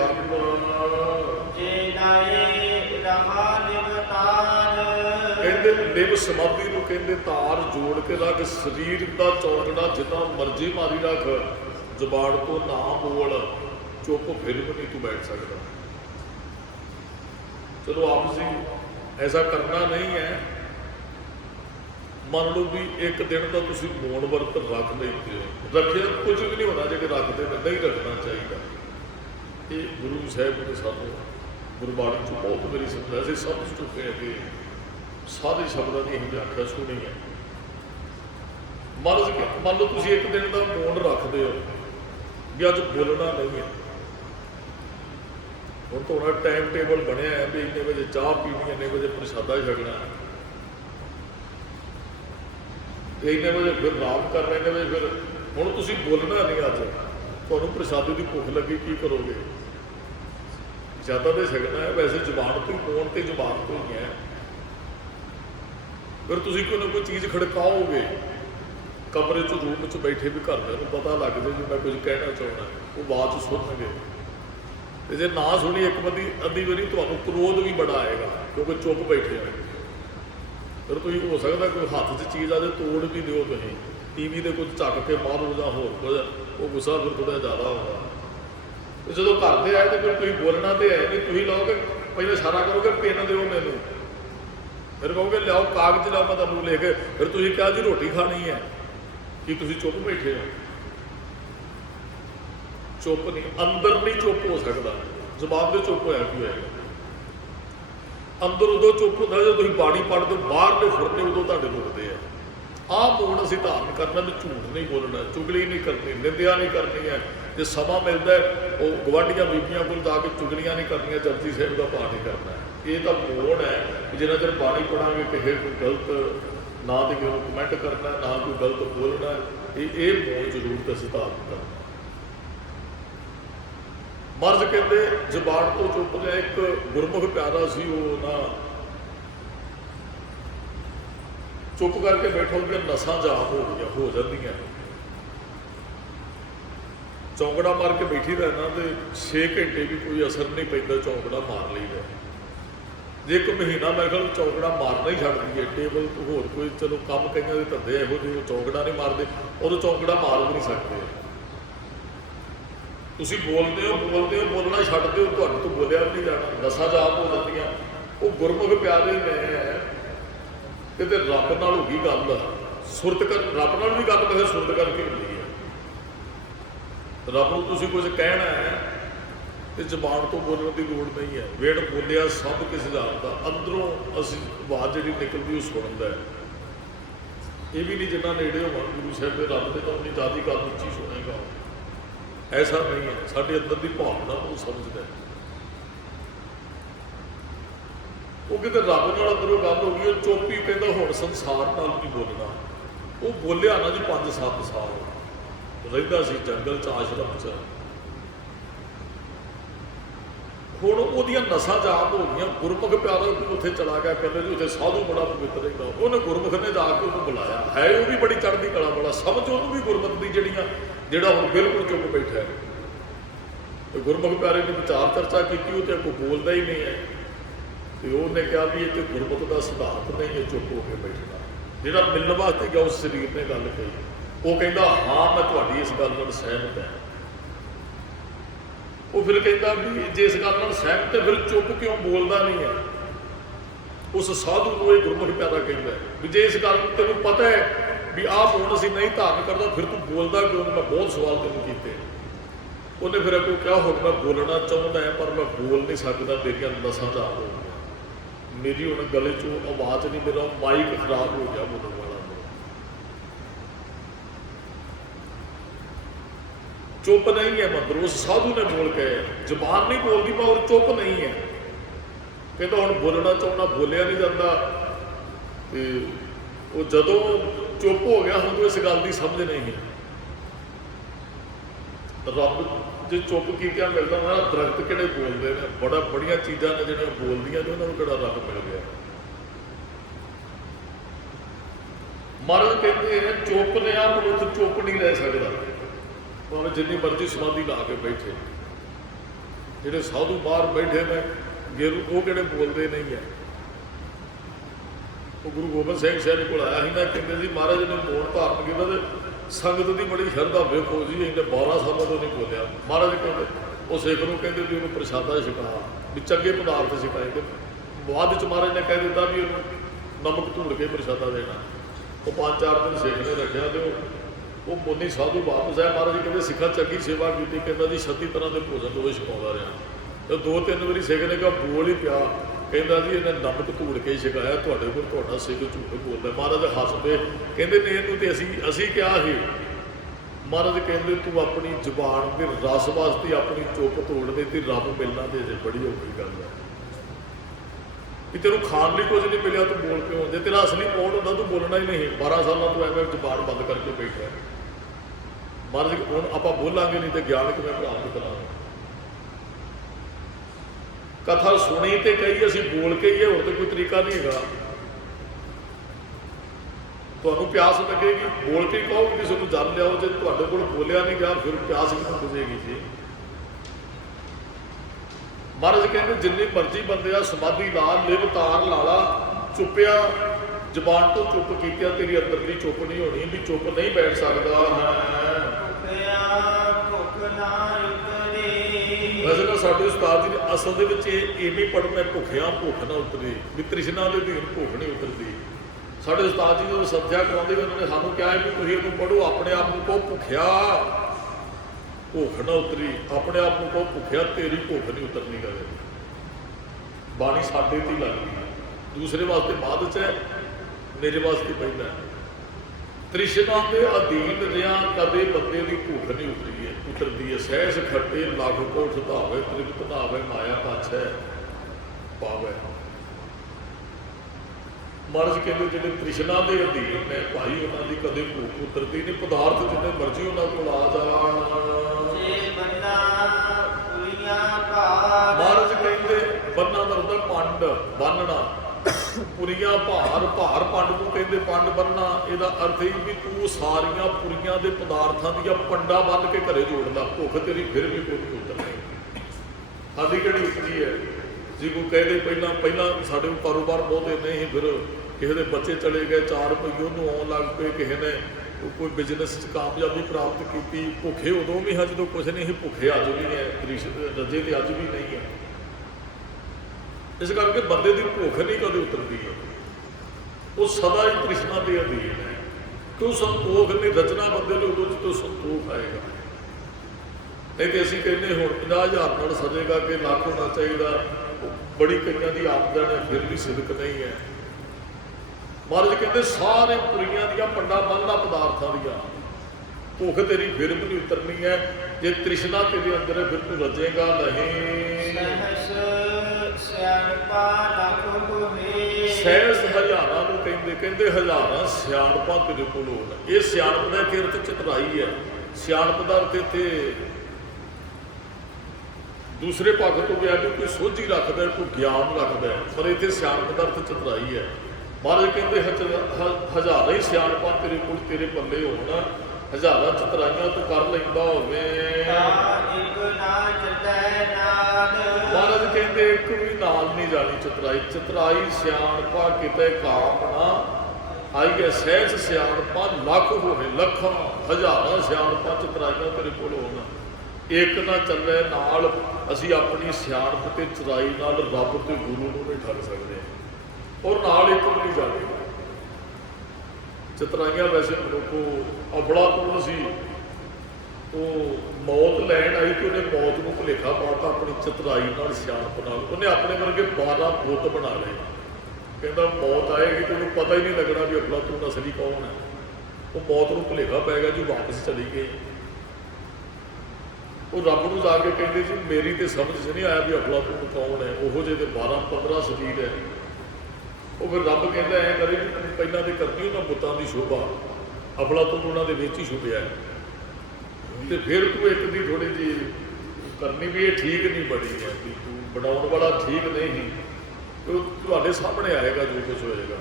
ਕਹਿੰਦੇ ਨਿਭ ਸਮਾਧੀ ਨੂੰ ਕਹਿੰਦੇ ਤਾਰ ਜੋੜ ਕੇ ਰੱਖ, ਸਰੀਰ ਦਾ ਚੌਂਕੜਾ ਜਿੰਨਾ ਮਰਜ਼ੀ ਮਾਰੀ ਰੱਖ, ਜ਼ਬਾਨ ਤੋਂ ਨਾ ਬੋਲ, ਚੁੱਪ ਫਿਰ ਵੀ ਨਹੀਂ ਤੂੰ ਬੈਠ ਸਕਦਾ। ਚਲੋ ਆਪ ਜੀ ਐਸਾ ਕਰਨਾ ਨਹੀਂ ਹੈ। ਮੰਨ ਲਓ ਵੀ ਇੱਕ ਦਿਨ ਦਾ ਤੁਸੀਂ ਮੌਨ ਵਰਤ ਰੱਖ ਲੈਂਦੇ ਹੋ, ਰੱਖਿਆ ਕੁਝ ਵੀ ਨਹੀਂ ਹੋਣਾ, ਜੇ ਰੱਖਦੇ ਨਹੀਂ ਰੱਖਣਾ ਚਾਹੀਦਾ। ਇਹ ਗੁਰੂ ਸਾਹਿਬ ਨੇ ਸਾਨੂੰ ਗੁਰਬਾਣੀ 'ਚ ਬਹੁਤ ਵਾਰੀ ਸਮਝਾਇਆ, ਅਸੀਂ ਸਮਝ ਚੁੱਕੇ ਹਾਂ ਕਿ ਸਾਰੇ ਸ਼ਬਦਾਂ ਦੀ ਇਹ ਵਿਆਖਿਆ ਸੁਣੀ ਹੈ। ਮਹਾਰਾਜ ਮੰਨ ਲਓ ਤੁਸੀਂ ਇੱਕ ਦਿਨ ਦਾ ਮੌਨ ਰੱਖਦੇ ਹੋ ਵੀ ਅੱਜ ਬੋਲਣਾ ਨਹੀਂ ਹੈ। ਹੁਣ ਤੁਹਾਡਾ ਟਾਈਮ ਟੇਬਲ ਬਣਿਆ ਹੈ ਵੀ ਇੰਨੇ ਵਜੇ ਚਾਹ ਪੀਣੀ, ਇੰਨੇ ਵਜੇ ਪ੍ਰਸ਼ਾਦਾ ਛਕਣਾ, ਇੰਨੇ ਵਜੇ ਫਿਰ ਆਰਾਮ ਕਰਨਾ, ਇੰਨੇ ਵਜੇ ਫਿਰ ਹੁਣ ਤੁਸੀਂ ਬੋਲਣਾ ਨਹੀਂ। ਅੱਜ ਤੁਹਾਨੂੰ ਪ੍ਰਸ਼ਾਦੇ ਦੀ ਭੁੱਖ ਲੱਗੀ, ਕੀ ਕਰੋਗੇ? ਪ੍ਰਸ਼ਾਦਾ ਤੇ ਛਕਣਾ ਹੈ, ਵੈਸੇ ਜ਼ੁਬਾਨ ਤੋਂ ਹੀ ਮੌਨ ਤੇ ਜ਼ੁਬਾਨ ਤੋਂ ਹੀ ਹੈ। ਫਿਰ ਤੁਸੀਂ ਕੋਈ ਨਾ ਕੋਈ ਚੀਜ਼ ਖੜਕਾਓਗੇ, ਕਮਰੇ 'ਚ ਰੂਮ 'ਚ ਬੈਠੇ ਵੀ ਘਰਦਿਆਂ ਨੂੰ ਪਤਾ ਲੱਗ ਜਾਏ ਜੇ ਮੈਂ ਕੁਝ ਕਹਿਣਾ ਚਾਹੁੰਦਾ, ਉਹ ਬਾਅਦ 'ਚ ਸੁਣਨਗੇ। ਤੇ ਜੇ ਨਾ ਸੁਣੀ ਇੱਕ ਅੱਧੀ ਵਾਰੀ ਤੁਹਾਨੂੰ ਕ੍ਰੋਧ ਵੀ ਬੜਾ ਆਏਗਾ, ਕਿਉਂਕਿ ਚੁੱਪ ਬੈਠੇ ਆ। ਫਿਰ ਤੁਸੀਂ ਹੋ ਸਕਦਾ ਕੋਈ ਹੱਥ 'ਚ ਚੀਜ਼ ਆ ਜੇ ਤੋੜ ਵੀ ਦਿਓ, ਤੁਸੀਂ ਟੀਵੀ ਦੇ ਕੁਝ ਚੱਕ ਕੇ ਮਾਰੋ ਜਾਂ ਹੋਰ ਕੁਝ, ਉਹ ਗੁੱਸਾ ਫਿਰ ਥੋੜ੍ਹਾ ਜ਼ਿਆਦਾ ਹੁੰਦਾ। ਤੇ ਜਦੋਂ ਘਰ ਦੇ ਆਏ ਤਾਂ ਫਿਰ ਤੁਸੀਂ ਬੋਲਣਾ ਤੇ ਹੈ ਨਹੀਂ, ਤੁਸੀਂ ਲਓਗੇ ਪਹਿਲਾਂ ਇਸ਼ਾਰਾ ਕਰੋਗੇ ਪੈਨ ਦਿਓ ਮੈਨੂੰ, ਫਿਰ ਕਹੋਗੇ ਲਿਆਓ ਕਾਗਜ਼ ਲਿਆਓ ਮੈਂ ਤੁਹਾਨੂੰ ਲੈ ਕੇ, ਫਿਰ ਤੁਸੀਂ ਕਿਹਾ ਜੀ ਰੋਟੀ ਖਾਣੀ ਹੈ, ਕੀ ਤੁਸੀਂ ਚੁੱਪ ਬੈਠੇ ਹੋ? ਚੁੱਪ ਨਹੀਂ, ਅੰਦਰ ਨਹੀਂ ਚੁੱਪ ਹੋ ਸਕਦਾ। ਜ਼ੁਬਾਨ ਦੇ ਚੁੱਪ ਹੋਇਆ ਕੀ ਹੋਏਗਾ? ਅੰਦਰ ਉਦੋਂ ਚੁੱਪ ਹੁੰਦਾ ਜਦੋਂ ਤੁਸੀਂ ਬਾਣੀ ਪੜ੍ਹਦੇ, ਬਾਹਰਲੇ ਫੁਰਨੇ ਉਦੋਂ ਤੁਹਾਡੇ ਰੁਕਦੇ ਆ। ਆਹ ਮੋੜ ਅਸੀਂ ਧਾਰਨ ਕਰਨਾ ਵੀ ਝੂਠ ਨਹੀਂ ਬੋਲਣਾ, ਚੁਗਲੀ ਨਹੀਂ ਕਰਨੀ, ਨਿੰਦਿਆ ਨਹੀਂ ਕਰਨੀ ਹੈ। ਜੇ ਸਮਾਂ ਮਿਲਦਾ ਉਹ ਗਵਾਂਢੀਆਂ ਬੀਬੀਆਂ ਕੋਲ ਜਾ ਕੇ ਚੁਗਲੀਆਂ ਨਹੀਂ ਕਰਨੀਆਂ, ਜਪਜੀ ਸਾਹਿਬ ਦਾ ਪਾਠ ਨਹੀਂ ਕਰਨਾ। ਇਹ ਤਾਂ ਮੋੜ ਹੈ ਕਿ ਜਿੰਨਾ ਚਿਰ ਬਾਣੀ ਪੜਾਂਗੇ ਕਿਸੇ ਕੋਈ ਗਲਤ ਨਾ ਤੇ ਕਿਸੇ ਨੂੰ ਕਮੈਂਟ ਕਰਨਾ, ਨਾ ਕੋਈ ਗਲਤ ਬੋਲਣਾ, ਇਹ ਮੋੜ ਜ਼ਰੂਰ ਅਸੀਂ ਧਾਰਨ ਕਰਨਾ। ਮਰਜ਼ ਕਹਿੰਦੇ ਜ਼ਬਾਨ ਤੋਂ ਚੁੱਪ ਰਿਹਾ। ਇੱਕ ਗੁਰਮੁਖ ਪਿਆਰਾ ਸੀ, ਉਹ ਨਾ ਚੁੱਪ ਕਰਕੇ ਬੈਠਾ ਉਹਦੀਆਂ ਨਸਾਂ ਜਾਮ ਹੋ ਜਾਂਦੀਆਂ, ਚੌਂਕੜਾ ਮਾਰ ਕੇ ਬੈਠੀ ਰਹਿਣਾ ਤੇ 6 ਘੰਟੇ ਵੀ ਕੋਈ ਅਸਰ ਨਹੀਂ ਪੈਂਦਾ, ਚੌਂਕੜਾ ਮਾਰ ਲਈਦਾ। ਜੇ ਇੱਕ ਮਹੀਨਾ ਮੇਰੇ ਖਿਆਲ ਚੌਂਕੜਾ ਮਾਰਨਾ ਹੀ ਛੱਡ ਦਈਏ, ਟੇਬਲ ਤੋਂ ਹੋਰ ਕੋਈ ਚਲੋ ਕੰਮ ਕਈਆਂ ਦੇ ਧੰਦੇ ਇਹੋ ਜਿਹੇ ਉਹ ਚੌਂਕੜਾ ਨਹੀਂ ਮਾਰਦੇ, ਉਦੋਂ ਚੌਂਕੜਾ ਮਾਰ ਵੀ ਨਹੀਂ ਸਕਦੇ। ਤੁਸੀਂ ਬੋਲਦੇ ਹੋ ਬੋਲਣਾ ਛੱਡ ਦਿਓ, ਤੁਹਾਡੇ ਤੋਂ ਬੋਲਿਆ ਵੀ ਨਹੀਂ ਜਾਣਾ, ਨਸਾਂ ਜਾਮ ਹੋ ਜਾਂਦੀਆਂ। ਉਹ ਗੁਰਮੁਖ ਪਿਆਰੇ ਨੇ ਕਿਤੇ ਰੱਬ ਨਾਲ ਹੋ ਗਈ ਗੱਲ, ਸੁਰਤ ਕਰ, ਰੱਬ ਨਾਲ ਵੀ ਗੱਲ ਵੈਸੇ ਸੁਰਤ ਕਰਕੇ ਹੁੰਦੀ ਹੈ। ਰੱਬ ਨੂੰ ਤੁਸੀਂ ਕੁਝ ਕਹਿਣਾ ਹੈ ਤੇ ਜ਼ਬਾਨ ਤੋਂ ਬੋਲਣ ਦੀ ਲੋੜ ਨਹੀਂ ਹੈ। ਵੇੜ ਬੋਲਿਆ ਸਭ ਕਿਸ ਜਾਣਦਾ, ਅੰਦਰੋਂ ਅਸੀਂ ਆਵਾਜ਼ ਜਿਹੜੀ ਨਿਕਲਦੀ ਉਹ ਸੁਣਦਾ ਹੈ। ਇਹ ਵੀ ਨਹੀਂ ਜਿੰਨਾ ਨੇੜੇ ਹੋਵਾਂ ਗੁਰੂ ਸਾਹਿਬ ਦੇ ਰੱਬ ਦੇ ਤਾਂ ਉਨੀ ਜ਼ਿਆਦਾ ਗੱਲ ਉੱਚੀ ਸੁਣੇਗਾ, ਐਸਾ ਨਹੀਂ ਹੈ। ਸਾਡੇ ਅੰਦਰ ਦੀ ਭਾਵਨਾ ਉਹ ਸਮਝਦਾ ਹੈ। ਉਹ ਕਿਤੇ ਰੱਬ ਨਾਲ ਅੰਦਰੋਂ ਗੱਲ ਹੋ ਗਈ, ਉਹ ਚੁੱਪ ਹੀ ਕਹਿੰਦਾ ਹੁਣ ਸੰਸਾਰ ਨਾਲ ਨਹੀਂ ਬੋਲਣਾ। ਉਹ ਬੋਲਿਆ ਨਾ ਜੀ 5-7 ਸਾਲ ਰਹਿੰਦਾ ਸੀ ਜੰਗਲ 'ਚ, ਆਸ਼ਰਮ 'ਚ। ਹੁਣ ਉਹਦੀਆਂ ਨਸਾਂ ਜਾਮ ਹੋ ਗਈਆਂ। ਗੁਰਮੁਖ ਪਿਆਰਾ ਉੱਥੇ ਚਲਾ ਗਿਆ, ਕਹਿੰਦੇ ਜੀ ਉੱਥੇ ਸਾਧੂ ਬੜਾ ਪਵਿੱਤਰ ਰਹਿੰਦਾ। ਉਹਨੇ ਗੁਰਮੁਖ ਨੇ ਜਾ ਕੇ ਉਹਨੂੰ ਬੁਲਾਇਆ, ਹੈ ਉਹ ਵੀ ਬੜੀ ਚੜ੍ਹਦੀ ਕਲਾ ਵਾਲਾ, ਸਮਝ ਉਹਨੂੰ ਵੀ ਗੁਰਮੁਖ ਦੀ ਜਿਹੜਾ ਹੁਣ ਬਿਲਕੁਲ ਚੁੱਪ ਬੈਠਾ ਹੈ। ਤੇ ਗੁਰਮੁਖ ਪਿਆਰੇ ਨੇ ਵਿਚਾਰ ਚਰਚਾ ਕੀਤੀ, ਉਹ ਤੇ ਕੋਈ ਬੋਲਦਾ ਹੀ ਨਹੀਂ ਹੈ। ਤੇ ਉਹਨੇ ਕਿਹਾ ਵੀ ਇਹ ਤੇ ਗੁਰਮਤਿ ਦਾ ਸਿਧਾਂਤ ਨਹੀਂ ਹੈ ਚੁੱਪ ਹੋ ਕੇ ਬੈਠਣਾ। ਜਿਹੜਾ ਮਿਲਣ ਵਾਸਤੇ ਗਿਆ ਉਸ ਸਰੀਰ ਨੇ ਗੱਲ ਕਹੀ, ਉਹ ਕਹਿੰਦਾ ਹਾਂ ਮੈਂ ਤੁਹਾਡੀ ਇਸ ਗੱਲ ਨਾਲ ਸਹਿਮਤ ਹਾਂ। ਉਹ ਫਿਰ ਕਹਿੰਦਾ ਵੀ ਜੇ ਇਸ ਗੱਲ ਨਾਲ ਸਹਿਮਤ ਹੈ ਫਿਰ ਚੁੱਪ ਕਿਉਂ ਬੋਲਦਾ ਨਹੀਂ ਹੈ। ਉਸ ਸਾਧੂ ਨੂੰ ਇਹ ਗੁਰਮੁਖ ਪਿਆਰਾ ਕਹਿੰਦਾ ਵੀ ਜੇ ਇਸ ਗੱਲ ਨੂੰ ਤੈਨੂੰ ਪਤਾ ਹੈ ਵੀ ਆਹ ਗੁਣ ਅਸੀਂ ਨਹੀਂ ਧਾਰਨ ਕਰਦਾ ਫਿਰ ਤੂੰ ਬੋਲਦਾ ਕਿਉਂ? ਮੈਂ ਬਹੁਤ ਸਵਾਲ ਤੈਨੂੰ ਕੀਤੇ। ਉਹਨੇ ਫਿਰ ਅੱਗੋਂ ਕਿਹਾ ਹੁਣ ਮੈਂ ਬੋਲਣਾ ਚਾਹੁੰਦਾ ਹੈ ਪਰ ਮੈਂ ਬੋਲ ਨਹੀਂ ਸਕਦਾ, ਮੇਰੀਆਂ ਨਸਾਂ ਦਾ ਹੋ ਗਿਆ, ਮੇਰੀ ਹੁਣ ਗਲੇ 'ਚੋਂ ਆਵਾਜ਼ ਨਹੀਂ, ਮੇਰਾ ਮਾਈਕ ਖਰਾਬ ਹੋ ਗਿਆ ਬੋਲਣ ਵਾਲਾ। ਚੁੱਪ ਨਹੀਂ ਹੈ ਮੰਦਰ, ਉਸ ਸਾਧੂ ਨੇ ਬੋਲ ਕੇ ਜ਼ਬਾਨ ਨਹੀਂ ਬੋਲਦੀ ਪਰ ਚੁੱਪ ਨਹੀਂ ਹੈ। ਕਹਿੰਦਾ ਹੁਣ ਬੋਲਣਾ ਚਾਹੁੰਦਾ, ਬੋਲਿਆ ਨਹੀਂ ਜਾਂਦਾ। ਤੇ ਉਹ ਜਦੋਂ ਚੁੱਪ ਹੋ ਗਿਆ ਹੁਣ ਇਸ ਗੱਲ ਦੀ ਸਮਝ ਨਹੀਂ। ਰੱਬ ਜੇ ਚੁੱਪ ਕੀਤਿਆਂ ਮਿਲਦਾ ਨਾ, ਦਰਖਤ ਕਿਹੜੇ ਬੋਲਦੇ ਨੇ, ਬੜੀਆਂ ਚੀਜ਼ਾਂ ਨੇ ਜਿਹੜੀਆਂ ਬੋਲਦੀਆਂ ਨੇ, ਉਹਨਾਂ ਨੂੰ ਕਿਹੜਾ ਰੱਬ ਮਿਲ ਗਿਆ। ਮਹਾਰਾਜ ਕਹਿੰਦੇ ਨੇ ਚੁੱਪ ਨੇ ਆ ਮਨੁੱਖ ਚੁੱਪ ਨਹੀਂ ਰਹਿ ਸਕਦਾ ਭਾਵੇਂ ਜਿੰਨੀ ਮਰਜ਼ੀ ਸਮਾਧੀ ਲਾ ਕੇ ਬੈਠੇ। ਜਿਹੜੇ ਸਾਧੂ ਬਾਹਰ ਬੈਠੇ ਨੇ ਗੇਰੂ, ਉਹ ਕਿਹੜੇ ਬੋਲਦੇ ਨਹੀਂ ਹੈ। ਉਹ ਗੁਰੂ ਗੋਬਿੰਦ ਸਿੰਘ ਸਾਹਿਬ ਕੋਲ ਆਇਆ ਸੀ ਨਾ, ਕਹਿੰਦੇ ਸੀ ਮਹਾਰਾਜ ਨੇ ਮੋੜ ਧਾਰਨ ਕੀਤਾ ਤੇ ਸੰਗਤ ਦੀ ਬੜੀ ਸ਼ਰਧਾ ਵੇਖੋ ਜੀ, ਇਹਨੇ 12 ਸਾਲਾਂ ਤੋਂ ਨਹੀਂ ਬੋਲਿਆ। ਮਹਾਰਾਜ ਕਹਿੰਦੇ ਉਹ ਸਿੱਖ ਨੂੰ ਕਹਿੰਦੇ ਵੀ ਉਹਨੂੰ ਪ੍ਰਸ਼ਾਦਾ ਛਕਾ, ਵੀ ਚੰਗੇ ਪਦਾਰਥ ਛਕਾਏ। ਤੇ ਬਾਅਦ ਵਿੱਚ ਮਹਾਰਾਜ ਨੇ ਕਹਿ ਦਿੱਤਾ ਵੀ ਉਹਨੂੰ ਨਮਕ ਧੂੜ ਕੇ ਪ੍ਰਸ਼ਾਦਾ ਦੇਣਾ। ਉਹ 5-4 ਦਿਨ ਸਿੱਖ ਨੇ ਰੱਖਿਆ ਤੇ ਉਹ ਮੁੰਨੀ ਸਾਧੂ ਵਾਪਸ ਆਇਆ। ਮਹਾਰਾਜ ਕਹਿੰਦੇ ਸਿੱਖਾਂ ਚੰਗੀ ਸੇਵਾ ਕੀਤੀ, ਕਹਿੰਦਾ ਜੀ 36 ਤਰ੍ਹਾਂ ਦੇ ਭੋਜਨ ਰੋਜ਼ ਛਕਾਉਂਦਾ ਰਿਹਾ। ਤੇ 2-3 ਵਾਰੀ ਸਿੱਖ ਨੇ ਕਿਹਾ ਬੋਲ ਹੀ ਪਿਆ, ਕਹਿੰਦਾ ਜੀ ਇਹਨੇ ਨਮਕ ਧੂੜ ਕੇ ਛਕਾਇਆ, ਤੁਹਾਡੇ ਕੋਲ ਤੁਹਾਡਾ ਸਿੱਖ ਝੂਠ ਬੋਲਦਾ। ਮਹਾਰਾਜ ਹੱਸ ਪਏ, ਕਹਿੰਦੇ ਨੇ ਇਹਨੂੰ ਤੇ ਅਸੀਂ ਕਿਹਾ ਸੀ। ਮਹਾਰਾਜ ਕਹਿੰਦੇ ਤੂੰ ਆਪਣੀ ਜ਼ੁਬਾਨ ਦੇ ਰਸ ਵਾਸਤੇ ਆਪਣੀ ਚੁੱਪ ਤੋੜ ਦੇ ਤੇ ਰੱਬ ਮਿਲਣਾ ਤੇ ਜੇ ਬੜੀ ਔਖੀ ਗੱਲ ਹੈ। ਕਿ ਤੈਨੂੰ ਖਾਣ ਲਈ ਕੁਝ ਨਹੀਂ ਮਿਲਿਆ ਤੂੰ ਬੋਲ ਕਿਉਂ? ਜੇ ਤੇਰਾ ਅਸਲੀ ਮੋੜ ਹੁੰਦਾ ਤੂੰ ਬੋਲਣਾ ਹੀ ਨਹੀਂ। 12 ਸਾਲਾਂ ਤੋਂ ਐਵੇਂ ਜ਼ੁਬਾਨ ਬੰਦ ਕਰਕੇ ਬੈਠਾ। ਮਹਾਰਾਜ ਹੁਣ ਆਪਾਂ ਬੋਲਾਂਗੇ ਨਹੀਂ ਤੇ ਗਿਆਨ ਕਿਵੇਂ ਪ੍ਰਾਪਤ ਕਰਾਂਗੇ? ਕਥਾ ਸੁਣੀ ਤੇ ਕਹੀ, ਅਸੀਂ ਬੋਲ ਕੇ ਹੀ, ਹੋਰ ਤਾਂ ਕੋਈ ਤਰੀਕਾ ਨਹੀਂ ਹੈਗਾ। ਤੁਹਾਨੂੰ ਪਿਆਸ ਲੱਗੇਗੀ, ਬੋਲ ਕੇ ਕਹੋ ਕਿਸੇ ਨੂੰ ਜਲ ਲਿਆਓ। ਜੇ ਤੁਹਾਡੇ ਕੋਲ ਬੋਲਿਆ ਨਹੀਂ ਗਿਆ ਫਿਰ ਪਿਆਸ ਕਿਉਂ ਬੁਝੇਗੀ ਜੀ? ਮਹਾਰਾਜ ਕਹਿੰਦੇ ਜਿੰਨੇ ਮਰਜ਼ੀ ਬੰਦੇ ਆ ਸਮਾਧੀ ਲਾ, ਲਿਵ ਤਾਰ ਲਾਲਾ, ਚੁੱਪਿਆ ਜ਼ਬਾਨ ਤੋਂ ਚੁੱਪ ਕੀਤਿਆ ਤੇਰੀ ਅੰਦਰਲੀ ਚੁੱਪ ਨਹੀਂ ਹੋਣੀ, ਵੀ ਚੁੱਪ ਨਹੀਂ ਬੈਠ ਸਕਦਾ। ਵੈਸੇ ਤਾਂ ਸਾਡੇ ਉਸਤਾਦ ਜੀ ਨੇ ਅਸਲ ਦੇ ਵਿੱਚ ਇਵੇਂ ਪੜ੍ਹਨਾ, ਭੁੱਖਿਆ ਭੁੱਖ ਨਾ ਉਤਰੇ, ਵੀ ਤ੍ਰਿਸ਼ਨਾ ਦੇ ਅਧੀਨ ਭੁੱਖ ਨਹੀਂ ਉਤਰਦੀ। ਸਾਡੇ ਉਸਤਾਦ ਜੀ ਜਦੋਂ ਸੰਧਿਆ ਕਰਾਉਂਦੇ ਉਹਨਾਂ ਨੇ ਸਾਨੂੰ ਕਿਹਾ ਵੀ ਤੁਸੀਂ ਇਹਨੂੰ ਪੜ੍ਹੋ, ਆਪਣੇ ਆਪ ਨੂੰ ਕਹੋ ਭੁੱਖਿਆ ਭੁੱਖ ਨਾ ਉਤਰੀ, ਆਪਣੇ ਆਪ ਨੂੰ ਕਹੋ ਭੁੱਖਿਆ ਤੇਰੀ ਭੁੱਖ ਨਹੀਂ ਉਤਰਨੀ ਕਦੇ। ਬਾਣੀ ਸਾਡੇ ਤੇ ਹੀ ਲੱਗਦੀ ਹੈ, ਦੂਸਰੇ ਵਾਸਤੇ ਬਾਅਦ 'ਚ ਹੈ, ਮੇਰੇ ਵਾਸਤੇ ਪਹਿਲਾਂ। ਤ੍ਰਿਸ਼ਨਾ ਦੇ ਅਧੀਨ ਰਿਹਾ ਕਦੇ ਬੰਦੇ ਦੀ ਭੁੱਖ ਨਹੀਂ ਉਤਰਦੀ ਹੈ। ਸਹਿਜ ਖੱਟੇ ਲੱਖ ਕੋਠ ਧਾਵੇ, ਤ੍ਰਿਪਤ ਨਾ ਆਵੇ, ਮਾਇਆ ਪਾਛੈ ਪਾਵੇ। ਮਹਾਰਾਜ ਕਹਿੰਦੇ ਜਿਹੜੇ ਤ੍ਰਿਸ਼ਨਾ ਦੇ ਅਧੀਨ ਨੇ ਭਾਈ, ਉਹਨਾਂ ਦੀ ਕਦੇ ਭੁੱਖ ਉਤਰਦੀ ਨਹੀਂ। ਪਦਾਰਥ ਜਿੰਨੇ ਮਰਜ਼ੀ ਉਹਨਾਂ ਕੋਲ ਆ ਜਾਣ। ਮਹਾਰਾਜ ਕਹਿੰਦੇ ਬੰਨਾ ਦਾ ਹੁੰਦਾ ਪੰਡ ਬੰਨਣਾ, ਪੁਰੀਆਂ ਭਾਰ ਪੰਡ ਨੂੰ ਕਹਿੰਦੇ ਪੰਡ ਬੰਨਣਾ। ਇਹਦਾ ਅਰਥ ਇਹ ਵੀ ਤੂੰ ਸਾਰੀਆਂ ਪੁਰੀਆਂ ਦੇ ਪਦਾਰਥਾਂ ਦੀਆਂ ਪੰਡਾ ਬੰਨ ਕੇ ਘਰੇ ਜੋੜਦਾ, ਭੁੱਖ ਤੇਰੀ ਫਿਰ ਵੀ ਕੋਈ ਨਹੀਂ ਉਤਰਨੀ। ਸਾਡੀ ਕਿਹੜੀ ਉਤਰੀ ਹੈ ਜੀ? ਕੋਈ ਕਹਿੰਦੇ ਪਹਿਲਾਂ ਸਾਡੇ ਕੋਲ ਕਾਰੋਬਾਰ ਬਹੁਤੇ ਨਹੀਂ, ਫਿਰ ਕਿਸੇ ਦੇ ਬੱਚੇ ਚਲੇ ਗਏ, 4 ਰੁਪਏ ਉਹਨੂੰ ਆਉਣ ਲੱਗ ਪਏ, ਕਿਸੇ ਨੇ ਕੋਈ ਬਿਜ਼ਨਸ 'ਚ ਕਾਮਯਾਬੀ ਪ੍ਰਾਪਤ ਕੀਤੀ। ਭੁੱਖੇ ਉਦੋਂ ਵੀ ਹੈ ਜਦੋਂ ਕੁਛ ਨਹੀਂ ਸੀ, ਭੁੱਖੇ ਅੱਜ ਵੀ ਹੈ, ਰੱਜੇ ਤੇ ਅੱਜ ਵੀ ਨਹੀਂ ਹੈ। ਇਸ ਕਰਕੇ ਬੰਦੇ ਦੀ ਭੁੱਖ ਨਹੀਂ ਕਦੇ ਉਤਰਦੀ ਹੈ, ਉਹ ਸਦਾ ਹੀ ਤ੍ਰਿਸ਼ਨਾ ਦੇ ਅਧੀਨ ਹੈ। ਕਿਉਂ? ਸੰਤੋਖ ਨਹੀਂ ਰਚਨਾ ਬੰਦੇ ਨੂੰ ਉਦੋਂ ਤੋਂ ਸੰਤੋਖ ਆਏਗਾ। ਨਹੀਂ ਕਿ ਅਸੀਂ ਕਹਿੰਦੇ ਹੁਣ 50,000 ਨਾਲ ਸਜੇਗਾ ਕਿ ਲੱਖ ਹੋਣਾ ਚਾਹੀਦਾ, ਬੜੀ ਕਈਆਂ ਦੀ ਆਮਦਨ ਹੈ ਫਿਰ ਵੀ ਸਿਦਕ ਨਹੀਂ ਹੈ। ਮਹਾਰਾਜ ਕਹਿੰਦੇ ਸਾਰੇ ਪੁਰੀਆਂ ਦੀਆਂ ਪੰਡਾ ਬੰਨ੍ਹਦਾ ਪਦਾਰਥਾਂ ਦੀਆਂ, ਭੁੱਖ ਤੇਰੀ ਫਿਰ ਵੀ ਨਹੀਂ ਉਤਰਨੀ ਹੈ। ਜੇ ਤ੍ਰਿਸ਼ਨਾ ਤੇਰੇ ਅੰਦਰ ਹੈ ਫਿਰ ਤੂੰ ਰੱਜੇਗਾ ਨਹੀਂ। ਸਹਿਸ ਹਜ਼ਾਰਾਂ ਨੂੰ ਕਹਿੰਦੇ ਹਜ਼ਾਰਾਂ ਸਿਆਣਪਾਂ ਤੇਰੇ ਕੋਲ ਹੋਣ। ਇਹ ਸਿਆਣਪ ਦਾ ਕਿਰਤ ਚਤਰਾਈ ਹੈ। ਸਿਆਣਪ ਦਾ ਅਰਥ ਇੱਥੇ ਦੂਸਰੇ ਪੱਖ ਤੋਂ ਗਿਆ ਵੀ ਕੋਈ ਸੋਝੀ ਰੱਖਦਾ, ਕੋਈ ਗਿਆਨ ਰੱਖਦਾ, ਪਰ ਇੱਥੇ ਸਿਆਣਪ ਦਾ ਅਰਥ ਚਤਰਾਈ ਹੈ। ਮਹਾਰਾਜ ਕਹਿੰਦੇ ਹਜ਼ਾਰਾਂ ਹੀ ਸਿਆਣਪਾਂ ਤੇਰੇ ਕੋਲ ਤੇਰੇ ਪੱਲੇ ਹੋਣ, ਹਜ਼ਾਰਾਂ ਚਤਰਾਈਆਂ ਤੂੰ ਕਰ ਲੈਂਦਾ ਹੋਵੇ, ਤਾਂ ਇੱਕ ਨਾ ਚੱਲੈ ਨਾਲ। ਮਹਾਰਾਜ ਕਹਿੰਦੇ ਇੱਕ ਵੀ ਨਾਲ ਨਹੀਂ ਜਾਣੀ ਚਤਰਾਈ। ਚਤਰਾਈ ਸਿਆਣਪਾ ਕਿਤੇ ਕਾਮ ਨਾ ਆਈ ਹੈ, ਸਹਿਜ ਸਿਆਣਪਾ ਲੱਖ ਹੋਵੇ, ਲੱਖਾਂ ਹਜ਼ਾਰਾਂ ਸਿਆਣਪਾ ਚਤਰਾਈਆਂ ਤੇਰੇ ਕੋਲ ਹੋਣ, ਇੱਕ ਨਾ ਚੱਲੇ ਨਾਲ। ਅਸੀਂ ਆਪਣੀ ਸਿਆਣਪ ਤੇ ਚਤਰਾਈ ਨਾਲ ਰੱਬ ਤੇ ਗੁਰੂ ਨੂੰ ਨਹੀਂ ਠੱਗ ਸਕਦੇ, ਔਰ ਨਾਲ ਇੱਕ ਵੀ ਨਹੀਂ ਜਾਣੀ। ਚਤਰਾਈਆਂ ਵੈਸੇ ਮਨੁੱਖੋ ਅਬੜਾ ਕੌਣ ਸੀ, ਉਹ ਮੌਤ ਲੈਣ ਆਈ ਤੇ ਉਹਨੇ ਮੌਤ ਨੂੰ ਭੁਲੇਖਾ ਪਾਤਾ ਆਪਣੀ ਚਤਰਾਈ ਨਾਲ, ਸਿਆਣਪ ਨਾਲ। ਉਹਨੇ ਆਪਣੇ ਵਰਗੇ 12 ਬੁੱਤ ਬਣਾ ਲਏ। ਕਹਿੰਦਾ ਮੌਤ ਆਏਗੀ ਤੇ ਉਹਨੂੰ ਪਤਾ ਹੀ ਨਹੀਂ ਲੱਗਣਾ ਵੀ ਅਫਲਾਤੂਨ ਅਸਲੀ ਕੌਣ ਹੈ। ਉਹ ਮੌਤ ਨੂੰ ਭੁਲੇਖਾ ਪੈ ਗਿਆ ਜੀ, ਵਾਪਸ ਚਲੀ ਗਈ। ਉਹ ਰੱਬ ਨੂੰ ਜਾ ਕੇ ਕਹਿੰਦੇ ਜੀ ਮੇਰੀ ਤੇ ਸਮਝ 'ਚ ਨਹੀਂ ਆਇਆ ਵੀ ਅਫਲਾਤੂਨ ਕੌਣ ਹੈ, ਉਹੋ ਜਿਹੇ ਦੇ 12-15 ਸਰੀਰ ਹੈ। ਉਹ ਫਿਰ ਰੱਬ ਕਹਿੰਦਾ ਐਂ ਕਰੇ ਵੀ ਤੂੰ ਪਹਿਲਾਂ ਤੇ ਕਰਦੀ ਉਹਨਾਂ ਬੁੱਤਾਂ ਦੀ ਸ਼ੋਭਾ, ਅਫਲਾਤੂਨ ਉਹਨਾਂ ਦੇ ਵਿੱਚ ਹੀ ਛੁਪਿਆ ਹੈ, ਤੇ ਫਿਰ ਤੂੰ ਇੱਕ ਦੀ ਥੋੜੀ ਜਿਹੀ ਕਰਨੀ ਵੀ ਇਹ ਠੀਕ ਨਹੀਂ ਬਣੀ ਹੈ, ਵੀ ਤੂੰ ਬਣਾਉਣ ਵਾਲਾ ਠੀਕ ਨਹੀਂ। ਉਹ ਤੁਹਾਡੇ ਸਾਹਮਣੇ ਆਏਗਾ ਜੋ ਕੁਝ ਹੋਏਗਾ।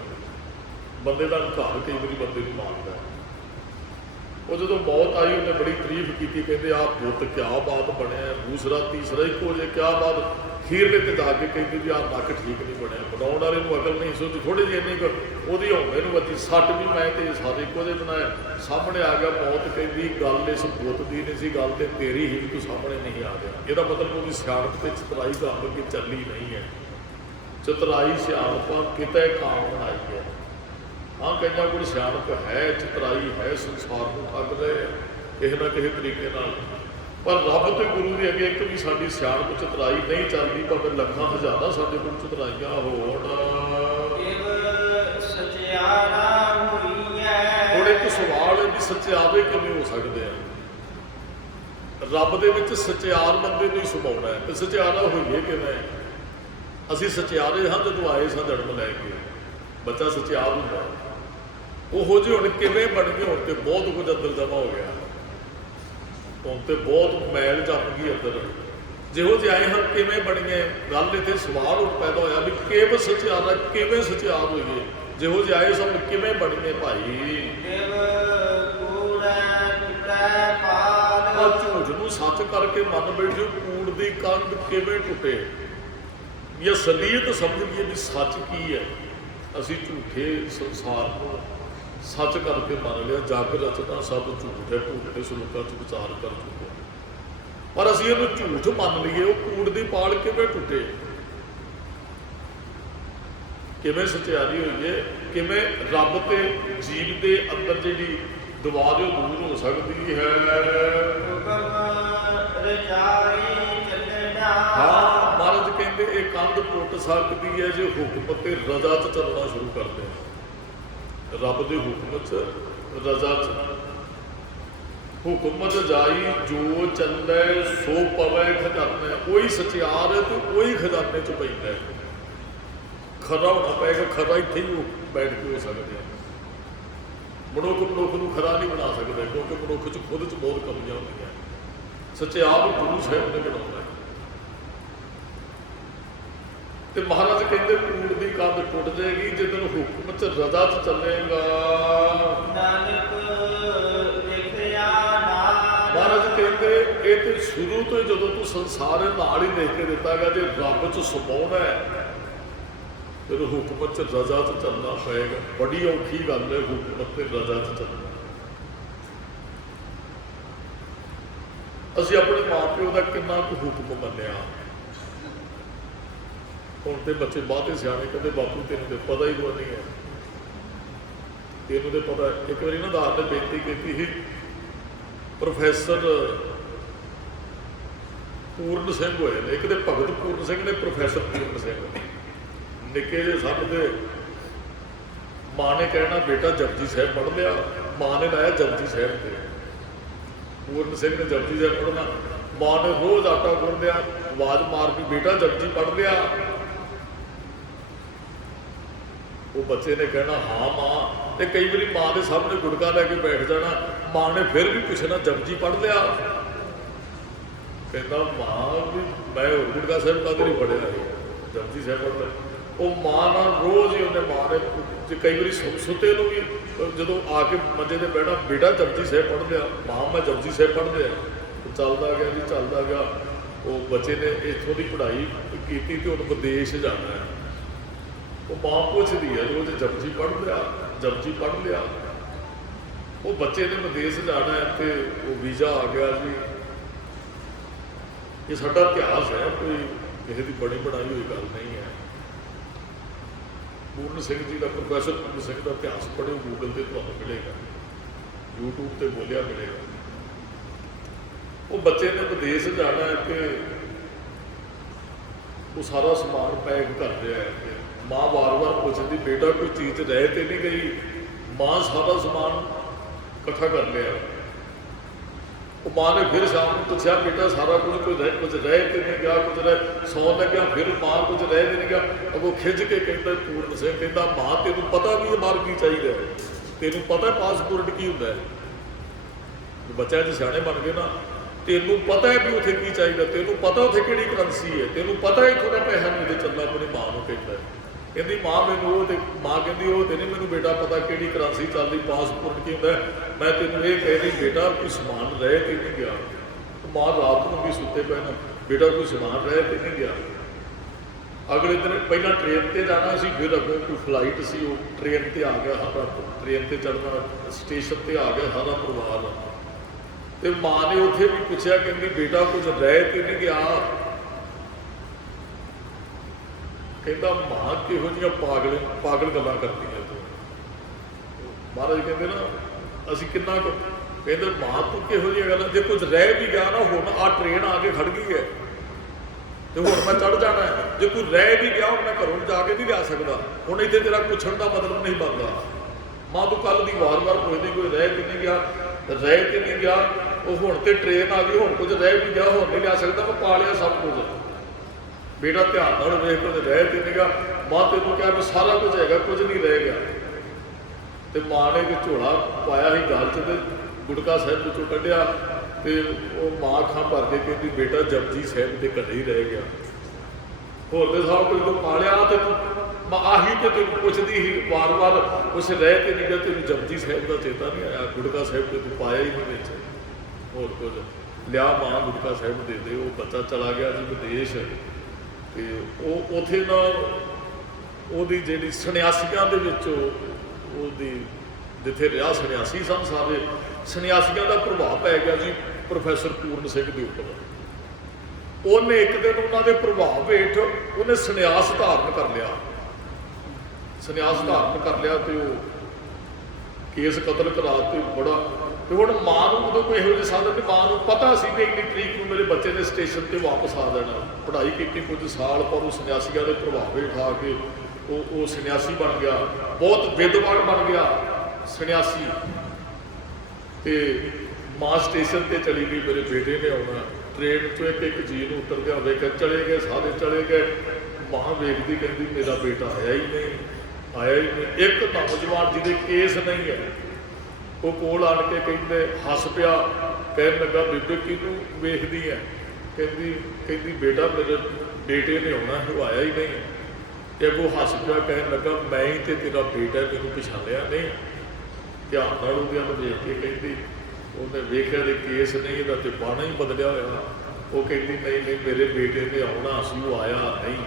ਬੰਦੇ ਦਾ ਘਰ ਕਈ ਵਾਰੀ ਬੰਦੇ ਨੂੰ ਮਾਰਦਾ। ਉਹ ਜਦੋਂ ਮੌਤ ਆਈ ਉਹਨੇ ਬੜੀ ਤਾਰੀਫ ਕੀਤੀ, ਕਹਿੰਦੇ ਆਹ ਬੁੱਤ ਕਿਆ ਬਾਤ ਬਣਿਆ, ਦੂਸਰਾ ਤੀਸਰਾ ਇੱਕੋ ਜਿਹੇ ਕਿਆ ਬਾਤ। ਖੀਰਲੇ ਤੇ ਜਾ ਕੇ ਕਹਿੰਦੇ ਵੀ ਆਹ ਨੱਕ ਠੀਕ ਨਹੀਂ ਬਣਿਆ। ਬਣਾਉਣ ਵਾਲੇ ਨੂੰ ਅਕਲ ਨਹੀਂ ਸੋਚੀ, ਥੋੜੀ ਜਿਹੀ ਇੰਨੀ ਉਹਦੀ ਹੌਂਦੇ ਨੂੰ ਵੱਜੀ ਸੱਟ ਵੀ, ਮੈਂ ਤੇ ਸਾਰੇ ਇੱਕੋ ਜਿਹੇ ਬਣਾਏ। ਸਾਹਮਣੇ ਆ ਗਿਆ ਮੌਤ, ਕਹਿੰਦੀ ਗੱਲ ਇਸ ਬੁੱਤ ਦੀ ਨਹੀਂ ਸੀ, ਗੱਲ ਤੇ ਤੇਰੀ ਹੀ, ਤੂੰ ਸਾਹਮਣੇ ਨਹੀਂ ਆ ਗਿਆ। ਇਹਦਾ ਮਤਲਬ ਉਹਦੀ ਸਿਆਣਪ ਤੇ ਚਤਰਾਈ ਦਾ ਅੱਗੇ ਚੱਲੀ ਨਹੀਂ ਹੈ। ਚਤਰਾਈ ਸਿਆਣਪ ਕਿਤੇ ਕਾਮ ਆਈ ਹੈ। ਹਾਂ ਕਈਆਂ ਕੋਲ ਸਿਆਣਪ ਹੈ, ਚਤਰਾਈ ਹੈ, ਸੰਸਾਰ ਨੂੰ ਠੱਗ ਰਹੇ ਕਿਸੇ ਨਾ ਕਿਸੇ ਤਰੀਕੇ ਨਾਲ, ਪਰ ਰੱਬ ਤੇ ਗੁਰੂ ਦੇ ਅੱਗੇ ਇੱਕ ਵੀ ਸਾਡੀ ਸਿਆਣਪ ਚਤਰਾਈ ਨਹੀਂ ਚੱਲਦੀ। ਭਾਵੇਂ ਲੱਖਾਂ ਹਜ਼ਾਰਾਂ ਸਾਡੇ ਕੋਲ ਚਤਰਾਈਆਂ ਹੋਣ। ਸਚਿਆਰਾ ਹੋਈਐ। ਹੁਣ ਇੱਕ ਸਵਾਲ ਹੈ ਵੀ ਸੱਚਿਆਰੇ ਕਿਵੇਂ ਹੋ ਸਕਦੇ ਆ? ਰੱਬ ਦੇ ਵਿੱਚ ਸੱਚਿਆਰ ਬੰਦੇ ਨੂੰ ਹੀ ਸਮਾਉਣਾ ਹੈ, ਤੇ ਸੱਚਿਆਰਾ ਹੋਈਏ ਕਿਵੇਂ? ਅਸੀਂ ਸੱਚਿਆਰੇ ਹਾਂ ਜਦੋਂ ਆਏ ਸਾਂ ਜਨਮ ਲੈ ਕੇ, ਬੱਚਾ ਸੱਚਿਆਰ ਹੁੰਦਾ। ਉਹੋ ਜਿਹੇ ਹੁਣ ਕਿਵੇਂ ਬਣ ਗਏ? ਹੁਣ ਤੇ ਬਹੁਤ ਕੁਝ ਅੰਦਰ ਜਮਾ ਹੋ ਗਿਆ, ਹੁਣ ਤੇ ਬਹੁਤ ਮੈਲ ਜੰਮ ਗਈ ਅੰਦਰ। ਜਿਹੋ ਜਿਹੇ ਆਏ ਹਾਂ ਕਿਵੇਂ ਬਣ ਗਏ? ਗੱਲ ਇੱਥੇ ਸਵਾਲ ਹੁਣ ਪੈਦਾ ਹੋਇਆ ਵੀ ਕਿਵੇਂ ਸੱਚਿਆਰ, ਕਿਵੇਂ ਸੱਚਿਆਰ ਹੋਈਏ? ਜਿਹੋ ਜਿਹੇ ਆਏ ਸਭ ਕਿਵੇਂ ਬਣ ਗਏ ਭਾਈ? ਝੂਠ ਨੂੰ ਸੱਚ ਕਰਕੇ ਮੰਨ ਬੈਠੇ, ਕੂੜ ਦੀ ਕੰਧ ਕਿਵੇਂ ਟੁੱਟੇ? ਇਹ ਅਸਲੀਅਤ ਸਮਝ ਗਈ ਵੀ ਸੱਚ ਕੀ ਹੈ। ਅਸੀਂ ਝੂਠੇ ਸੰਸਾਰ ਨੂੰ ਸੱਚ ਕਰਕੇ ਮੰਨ ਲਿਆ। ਜਗ ਰਚਨਾ ਸਭ ਝੂਠ ਹੈ, ਝੂਠ ਦੇ ਸਲੋਕਾਂ 'ਚ ਵਿਚਾਰ ਕਰ ਚੁੱਕੇ, ਪਰ ਅਸੀਂ ਇਹਨੂੰ ਝੂਠ ਮੰਨ ਲਈਏ। ਉਹ ਕੂੜ ਦੀ ਪਾਲ ਕਿਵੇਂ ਟੁੱਟੇ? ਕਿਵੇਂ ਸੱਚਿਆਰੀ ਹੋਈਏ? ਕਿਵੇਂ ਰੱਬ ਤੇ ਜੀਵ ਦੇ ਅੰਦਰ ਜਿਹੜੀ ਦਵਾ ਦੇ ਉਹ ਦੂਰ ਹੋ ਸਕਦੀ ਹੈ? ਹਾਂ ਮਹਾਰਾਜ ਕਹਿੰਦੇ ਇਹ ਕੰਧ ਟੁੱਟ ਸਕਦੀ ਹੈ ਜੇ ਹੁਕਮ ਤੇ ਰਜ਼ਾ 'ਚ ਚੱਲਣਾ ਸ਼ੁਰੂ ਕਰਦੇ ਹਾਂ। ਰੱਬ ਦੇ ਹੁਕਮ 'ਚ ਰਜ਼ਾ 'ਚ ਹੁਕਮ 'ਚ ਜਾਈ ਜੋ ਚੱਲੈ ਸੋ ਪਵੈ ਖਜ਼ਾਨੇ। ਕੋਈ ਸੱਚਿਆਰ ਹੈ ਤੇ ਕੋਈ ਖਜ਼ਾਨੇ 'ਚ ਪੈਂਦਾ ਹੈ। ਖਰਾ ਹੋਣਾ ਪਏਗਾ, ਖਰਾ ਇੱਥੇ ਹੀ ਬੈਠ ਕੇ ਹੋ ਸਕਦੇ ਆ। ਮਨੁੱਖ ਨੂੰ ਖਰਾ ਨਹੀਂ ਬਣਾ ਸਕਦਾ, ਕਿਉਂਕਿ ਮਨੁੱਖ 'ਚ ਖੁਦ 'ਚ ਬਹੁਤ ਕਮੀਆਂ ਹੁੰਦੀਆਂ। ਸੱਚਿਆਰ ਗੁਰੂ ਸਾਹਿਬ ਨੇ ਬਣਾਉਣਾ। ਤੇ ਮਹਾਰਾਜ ਕਹਿੰਦੇ ਕੂੜ ਦੀ ਕੰਧ ਟੁੱਟ ਜਾਏਗੀ ਜਦੋਂ ਹੁਕਮ 'ਚ ਰਜ਼ਾ 'ਚ ਚੱਲੇਗਾ। ਮਹਾਰਾਜ ਕਹਿੰਦੇ ਇਹ ਤੇ ਸ਼ੁਰੂ ਤੋਂ ਹੀ ਜਦੋਂ ਤੂੰ ਸੰਸਾਰ ਨਾਲ ਹੀ ਦੇਖ ਕੇ ਦਿੱਤਾ ਗਿਆ, ਜੇ ਰੱਬ 'ਚ ਸਮਾਉਣਾ ਹੈ ਫਿਰ ਹੁਕਮ 'ਚ ਰਜ਼ਾ 'ਚ ਚੱਲਣਾ ਪਏਗਾ। ਬੜੀ ਔਖੀ ਗੱਲ ਹੈ ਹੁਕਮ ਤੇ ਰਜ਼ਾ 'ਚ ਚੱਲਣਾ। ਅਸੀਂ ਆਪਣੇ ਮਾਂ ਪਿਓ ਦਾ ਕਿੰਨਾ ਕੁ ਹੁਕਮ ਮੰਨਿਆ। ਹੁਣ ਤੇ ਬੱਚੇ ਬਾਅਦ ਸਿਆਣੇ ਕਹਿੰਦੇ ਬਾਪੂ ਤੈਨੂੰ ਤੇ ਪਤਾ ਹੀ ਕੋਈ ਨਹੀਂ ਹੈ, ਤੈਨੂੰ ਤੇ ਪਤਾ। ਇੱਕ ਵਾਰੀ ਨਾ ਦਾਸ ਨੇ ਬੇਨਤੀ ਕੀਤੀ ਸੀ, ਪ੍ਰੋਫੈਸਰ ਪੂਰਨ ਸਿੰਘ ਹੋਏ ਨੇ, ਇੱਕ ਦੇ ਭਗਤ ਪੂਰਨ ਸਿੰਘ ਨੇ, ਪ੍ਰੋਫੈਸਰ ਪੂਰਨ ਸਿੰਘ ਨਿੱਕੇ ਜਿਹੇ ਸਭ ਦੇ। ਮਾਂ ਨੇ ਕਹਿਣਾ ਬੇਟਾ ਜਪਜੀ ਸਾਹਿਬ ਪੜ੍ਹ ਲਿਆ। ਮਾਂ ਨੇ ਲਾਇਆ ਜਪਜੀ ਸਾਹਿਬ ਤੇ। ਪੂਰਨ ਸਿੰਘ ਨੇ ਜਪਜੀ ਸਾਹਿਬ ਪੜ੍ਹਨਾ। ਮਾਂ ਨੇ ਰੋਜ਼ ਆਟਾ ਗੁੰਨ ਲਿਆ, ਆਵਾਜ਼ ਮਾਰ ਕੇ ਬੇਟਾ ਜਪਜੀ ਪੜ੍ਹ ਲਿਆ। ਉਹ ਬੱਚੇ ਨੇ ਕਹਿਣਾ ਹਾਂ ਮਾਂ, ਤੇ ਕਈ ਵਾਰੀ ਮਾਂ ਦੇ ਸਾਹਮਣੇ ਗੁਟਕਾ ਲੈ ਕੇ ਬੈਠ ਜਾਣਾ। ਮਾਂ ਨੇ ਫਿਰ ਵੀ ਪੁੱਛਣਾ ਜਪਜੀ ਪੜ੍ਹ ਲਿਆ। ਕਹਿੰਦਾ ਮਾਂ ਵੀ ਮੈਂ ਹੋਰ ਗੁਟਕਾ ਸਾਹਿਬ ਕਾਹਦੇ ਨਹੀਂ ਪੜ੍ਹਿਆ, ਜਪਜੀ ਸਾਹਿਬ ਪੜ੍ਹ ਲਿਆ। ਉਹ ਮਾਂ ਨਾਲ ਰੋਜ਼ ਹੀ ਉਹਨੇ ਮਾਂ ਨੇ ਜੇ ਕਈ ਵਾਰੀ ਸੁੱਤੇ ਨੂੰ ਵੀ ਜਦੋਂ ਆ ਕੇ ਮੰਜੇ ਤੇ ਬੈਠਾ, ਬੇਟਾ ਜਪਜੀ ਸਾਹਿਬ ਪੜ੍ਹ ਲਿਆ, ਮਾਂ ਮੈਂ ਜਪਜੀ ਸਾਹਿਬ ਪੜ੍ਹ ਲਿਆ। ਚੱਲਦਾ ਗਿਆ ਜੀ ਚੱਲਦਾ ਗਿਆ। ਉਹ ਬੱਚੇ ਨੇ ਇੱਥੋਂ ਦੀ ਪੜ੍ਹਾਈ ਕੀਤੀ ਤੇ ਉਹਨੂੰ ਵਿਦੇਸ਼ ਜਾਣਾ ਹੈ। ਉਹ ਮਾਂ ਪੁੱਛਦੀ ਹੈ ਰੋਜ਼ ਜਪਜੀ ਪੜ੍ਹ ਲਿਆ, ਜਪਜੀ ਪੜ੍ਹ ਲਿਆ। ਉਹ ਬੱਚੇ ਨੇ ਵਿਦੇਸ਼ ਜਾਣਾ ਹੈ ਤੇ ਉਹ ਵੀਜ਼ਾ ਆ ਗਿਆ ਜੀ। ਇਹ ਸਾਡਾ ਇਤਿਹਾਸ ਹੈ, ਕੋਈ ਕਿਸੇ ਦੀ ਬਣੀ ਬਣਾਈ ਹੋਈ ਗੱਲ ਨਹੀਂ ਹੈ। ਪੂਰਨ ਸਿੰਘ ਜੀ ਦਾ, ਪ੍ਰੋਫੈਸਰ ਪੂਰਨ ਸਿੰਘ ਦਾ ਇਤਿਹਾਸ ਪੜ੍ਹਿਓ, ਗੂਗਲ ਤੇ ਤੁਹਾਨੂੰ ਮਿਲੇਗਾ, YouTube ਤੇ ਬੋਲਿਆ ਮਿਲੇਗਾ। ਉਹ ਬੱਚੇ ਨੇ ਵਿਦੇਸ਼ ਜਾਣਾ ਹੈ ਤੇ ਉਹ ਸਾਰਾ ਸਮਾਨ ਪੈਕ ਕਰ ਰਿਹਾ ਹੈ ਤੇ ਮਾਂ ਵਾਰ-ਵਾਰ ਪੁੱਛਦੀ ਬੇਟਾ ਕੋਈ ਚੀਜ਼ ਰਹਿ ਤੇ ਨਹੀਂ ਗਈ। ਮਾਂ ਸਾਰਾ ਸਮਾਨ ਇਕੱਠਾ ਕਰ ਲਿਆ। ਉਹ ਮਾਂ ਨੇ ਫਿਰ ਸ਼ਾਮ ਨੂੰ ਪੁੱਛਿਆ ਬੇਟਾ ਸਾਰਾ ਕੁਝ ਕੁਝ ਰਹਿ ਤੇ ਨਹੀਂ ਗਿਆ, ਕੁਝ ਰਹਿ ਸੌਣ ਲੱਗਿਆ ਫਿਰ ਮਾਂ ਕੁਝ ਰਹਿ ਤੇ ਨਹੀਂ ਗਿਆ। ਅੱਗੋਂ ਖਿੱਚ ਕੇ ਕਹਿੰਦਾ ਪੂਰਨ ਸਿੰਘ ਕਹਿੰਦਾ ਮਾਂ ਤੈਨੂੰ ਪਤਾ ਵੀ ਮਾਰ ਕੀ ਚਾਹੀਦਾ, ਤੈਨੂੰ ਪਤਾ ਪਾਸਪੋਰਟ ਕੀ ਹੁੰਦਾ ਹੈ। ਬੱਚਿਆਂ 'ਚ ਸਿਆਣੇ ਬਣ ਗਏ ਨਾ, ਤੈਨੂੰ ਪਤਾ ਹੈ ਵੀ ਉੱਥੇ ਕੀ ਚਾਹੀਦਾ, ਤੈਨੂੰ ਪਤਾ ਉੱਥੇ ਕਿਹੜੀ ਕਰੰਸੀ ਹੈ, ਤੈਨੂੰ ਪਤਾ ਇੱਥੋਂ ਦਾ ਪੈਸਾ ਨਹੀਂ ਤੇ ਚੱਲਦਾ। ਆਪਣੀ ਮਾਂ ਨੂੰ ਕਹਿੰਦਾ, ਕਹਿੰਦੀ ਮਾਂ ਮੈਨੂੰ ਉਹ ਤੇ ਮਾਂ ਕਹਿੰਦੀ ਉਹ ਤੇ ਨਹੀਂ ਮੈਨੂੰ ਬੇਟਾ ਪਤਾ ਕਿਹੜੀ ਕਰੰਸੀ ਚੱਲਦੀ, ਪਾਸਪੋਰਟ ਕੀ ਹੁੰਦਾ। ਮੈਂ ਤੈਨੂੰ ਇਹ ਕਹਿ ਰਹੀ ਬੇਟਾ ਕੋਈ ਸਮਾਨ ਰਹਿ ਤੇ ਨਹੀਂ ਗਿਆ। ਮਾਂ ਰਾਤ ਨੂੰ ਵੀ ਸੁੱਤੇ ਪਏ ਨਾ, ਬੇਟਾ ਕੋਈ ਸਮਾਨ ਰਹਿ ਤੇ ਨਹੀਂ ਗਿਆ। ਅਗਲੇ ਦਿਨ ਪਹਿਲਾਂ ਟ੍ਰੇਨ ਤੇ ਜਾਣਾ ਸੀ, ਫਿਰ ਅੱਗੇ ਕੋਈ ਫਲਾਈਟ ਸੀ, ਉਹ ਟ੍ਰੇਨ ਤੇ ਆ ਗਿਆ ਸਾਡਾ, ਟ੍ਰੇਨ ਤੇ ਚੜ੍ਹਨਾ, ਸਟੇਸ਼ਨ ਤੇ ਆ ਗਿਆ ਸਾਰਾ ਪਰਿਵਾਰ। ਤੇ ਮਾਂ ਨੇ ਉੱਥੇ ਵੀ ਪੁੱਛਿਆ, ਕਹਿੰਦੀ ਬੇਟਾ ਕੁਝ ਰਹਿ ਤੇ ਨਹੀਂ ਗਿਆ। ਕਹਿੰਦਾ ਮਾਂ ਕਿਹੋ ਜਿਹੀਆਂ ਪਾਗਲ ਗੱਲਾਂ ਕਰਦੀਆਂ ਤੂੰ। ਮਹਾਰਾਜ ਕਹਿੰਦੇ ਨਾ ਅਸੀਂ ਕਿੰਨਾ ਕੁ, ਕਹਿੰਦੇ ਮਾਂ ਤੂੰ ਕਿਹੋ ਜਿਹੀਆਂ ਗੱਲਾਂ, ਜੇ ਕੁਝ ਰਹਿ ਵੀ ਗਿਆ ਨਾ, ਹੁਣ ਆਹ ਟ੍ਰੇਨ ਆ ਕੇ ਖੜ ਗਈ ਹੈ ਤੇ ਹੁਣ ਮੈਂ ਚੜ੍ਹ ਜਾਣਾ ਹੈ। ਜੇ ਕੋਈ ਰਹਿ ਵੀ ਗਿਆ ਹੁਣ ਮੈਂ ਘਰੋਂ ਜਾ ਕੇ ਨਹੀਂ ਲਿਆ ਸਕਦਾ, ਹੁਣ ਇੱਥੇ ਤੇਰਾ ਪੁੱਛਣ ਦਾ ਮਤਲਬ ਨਹੀਂ ਬਣਦਾ। ਮਾਂ ਤੂੰ ਕੱਲ ਦੀ ਵਾਰ-ਵਾਰ ਪੁੱਛਦੀ ਕੋਈ ਰਹਿ ਕਿ ਨਹੀਂ ਗਿਆ, ਰਹਿ ਕਿ ਨਹੀਂ ਗਿਆ। ਉਹ ਹੁਣ ਤੇ ਟ੍ਰੇਨ ਆ ਗਈ, ਹੁਣ ਕੁਝ ਰਹਿ ਵੀ ਗਿਆ, ਹੁਣ ਨਹੀਂ ਲਿਆ ਸਕਦਾ, ਮੈਂ ਪਾ ਲਿਆ ਸਭ ਕੁਝ। ਬੇਟਾ ਧਿਆਨ ਨਾਲ ਵੇਖ ਕੁਝ ਰਹਿ ਤੇ ਨਹੀਂ ਗਿਆ। ਮਾਂ ਤੈਨੂੰ ਕਿਹਾ ਵੀ ਸਾਰਾ ਕੁਝ ਹੈਗਾ, ਕੁਝ ਨਹੀਂ ਰਹਿ ਗਿਆ। ਤੇ ਮਾਂ ਨੇ ਇੱਕ ਝੋਲਾ ਪਾਇਆ ਸੀ ਗਲ 'ਚ ਤੇ ਗੁਟਕਾ ਸਾਹਿਬ ਵਿੱਚੋਂ ਕੱਢਿਆ ਤੇ ਉਹ ਮਾਂ ਅੱਖਾਂ ਭਰ ਕੇ ਕਹਿੰਦੀ ਬੇਟਾ ਜਪਜੀ ਸਾਹਿਬ ਦੇ ਘਰੇ ਹੀ ਰਹਿ ਗਿਆ, ਹੋਰ ਤੇ ਸਭ ਕੁਝ ਤੂੰ ਪਾ ਲਿਆ। ਤੇ ਤੂੰ ਆਹੀ ਤੇ ਤੈਨੂੰ ਪੁੱਛਦੀ ਸੀ ਵਾਰ-ਵਾਰ ਕੁਛ ਰਹਿ ਤੇ ਨਹੀਂ ਗਿਆ, ਤੈਨੂੰ ਜਪਜੀ ਸਾਹਿਬ ਦਾ ਚੇਤਾ ਨਹੀਂ ਆਇਆ, ਗੁਟਕਾ ਸਾਹਿਬ ਤੇ ਤੂੰ ਪਾਇਆ ਹੀ ਨਹੀਂ ਵਿੱਚ, ਹੋਰ ਕੁਝ ਲਿਆ। ਮਾਂ ਗੁਟਕਾ ਸਾਹਿਬ ਦੇ ਦੇ। ਉਹ ਬੱਚਾ ਚਲਾ ਗਿਆ ਜੀ ਵਿਦੇਸ਼ ਤੇ ਉਹ ਉੱਥੇ ਨਾ ਉਹਦੀ ਜਿਹੜੀ ਸੰਨਿਆਸੀਆਂ ਦੇ ਵਿੱਚ ਉਹਦੀ ਜਿੱਥੇ ਰਿਹਾ ਸੰਨਿਆਸੀ ਸਨ, ਸਾਰੇ ਸੰਨਿਆਸੀਆਂ ਦਾ ਪ੍ਰਭਾਵ ਪੈ ਗਿਆ ਜੀ ਪ੍ਰੋਫੈਸਰ ਪੂਰਨ ਸਿੰਘ ਦੇ ਉੱਪਰ। ਉਹਨੇ ਇੱਕ ਦਿਨ ਉਹਨਾਂ ਦੇ ਪ੍ਰਭਾਵ ਹੇਠ ਉਹਨੇ ਸੰਨਿਆਸ ਧਾਰਨ ਕਰ ਲਿਆ। ਸੰਨਿਆਸ ਧਾਰਨ ਕਰ ਲਿਆ ਤੇ ਉਹ ਕੇਸ ਕਤਲ ਕਰਾ ਤੇ ਬੜਾ। ਤੇ ਹੁਣ ਮਾਂ ਨੂੰ ਉਦੋਂ ਕੋਈ ਇਹੋ ਜਿਹੇ ਸਾਧਨ ਨਹੀਂ, ਮਾਂ ਨੂੰ ਪਤਾ ਸੀ ਕਿ ਇੰਨੀ ਤਰੀਕ ਨੂੰ ਮੇਰੇ ਬੱਚੇ ਨੇ ਸਟੇਸ਼ਨ ਤੇ ਵਾਪਸ ਆ ਜਾਣਾ। ਪੜ੍ਹਾਈ ਕੀਤੀ ਕੁਝ ਸਾਲ, ਪਰ ਉਹ ਸੰਨਿਆਸੀਆਂ ਦੇ ਪ੍ਰਭਾਵ ਹੇਠ ਆ ਕੇ ਉਹ ਸੰਨਿਆਸੀ ਬਣ ਗਿਆ, ਬਹੁਤ ਵਿਦਵਾਨ ਬਣ ਗਿਆ ਸੰਨਿਆਸੀ। ਤੇ ਮਾਂ ਸਟੇਸ਼ਨ ਤੇ ਚਲੀ ਗਈ, ਮੇਰੇ ਬੇਟੇ ਨੇ ਆਉਣਾ। ਟ੍ਰੇਨ 'ਚੋਂ ਇੱਕ ਜੀ ਨੂੰ ਉਤਰ ਗਿਆ, ਵੇਖ ਚਲੇ ਗਏ, ਸਾਰੇ ਚਲੇ ਗਏ। ਮਾਂ ਵੇਖਦੀ ਕਹਿੰਦੀ ਮੇਰਾ ਬੇਟਾ ਆਇਆ ਹੀ ਨਹੀਂ, ਆਇਆ ਹੀ ਨਹੀਂ। ਇੱਕ ਨੌਜਵਾਨ ਜਿਹਦੇ ਕੇਸ ਨਹੀਂ ਹੈ ਉਹ ਕੋਲ ਆਣ ਕੇ ਕਹਿੰਦੇ ਹੱਸ ਪਿਆ, ਕਹਿਣ ਲੱਗਾ ਬੀਬੀ ਕਿਹਨੂੰ ਵੇਖਦੀ ਹੈ। ਕਹਿੰਦੀ ਬੇਟਾ ਮੇਰੇ ਬੇਟੇ ਨੇ ਆਉਣਾ, ਉਹ ਆਇਆ ਹੀ ਨਹੀਂ। ਤੇ ਅੱਗੋਂ ਹੱਸ ਪਿਆ, ਕਹਿਣ ਲੱਗਾ ਮੈਂ ਹੀ ਤੇ ਤੇਰਾ ਬੇਟਾ, ਮੈਨੂੰ ਪਛਾਣਿਆ ਨਹੀਂ। ਧਿਆਨ ਨਾਲ ਉਹਦੇ ਵੱਲ ਵੇਖ ਕੇ ਕਹਿੰਦੀ, ਉਹਨੇ ਵੇਖਿਆ ਦੇ ਕੇਸ ਨਹੀਂ, ਇਹਦਾ ਤੇ ਬਾਣਾ ਹੀ ਬਦਲਿਆ ਹੋਇਆ। ਉਹ ਕਹਿੰਦੀ ਨਹੀਂ ਮੇਰੇ ਬੇਟੇ ਨੇ ਆਉਣਾ ਸੀ, ਉਹ ਆਇਆ ਨਹੀਂ।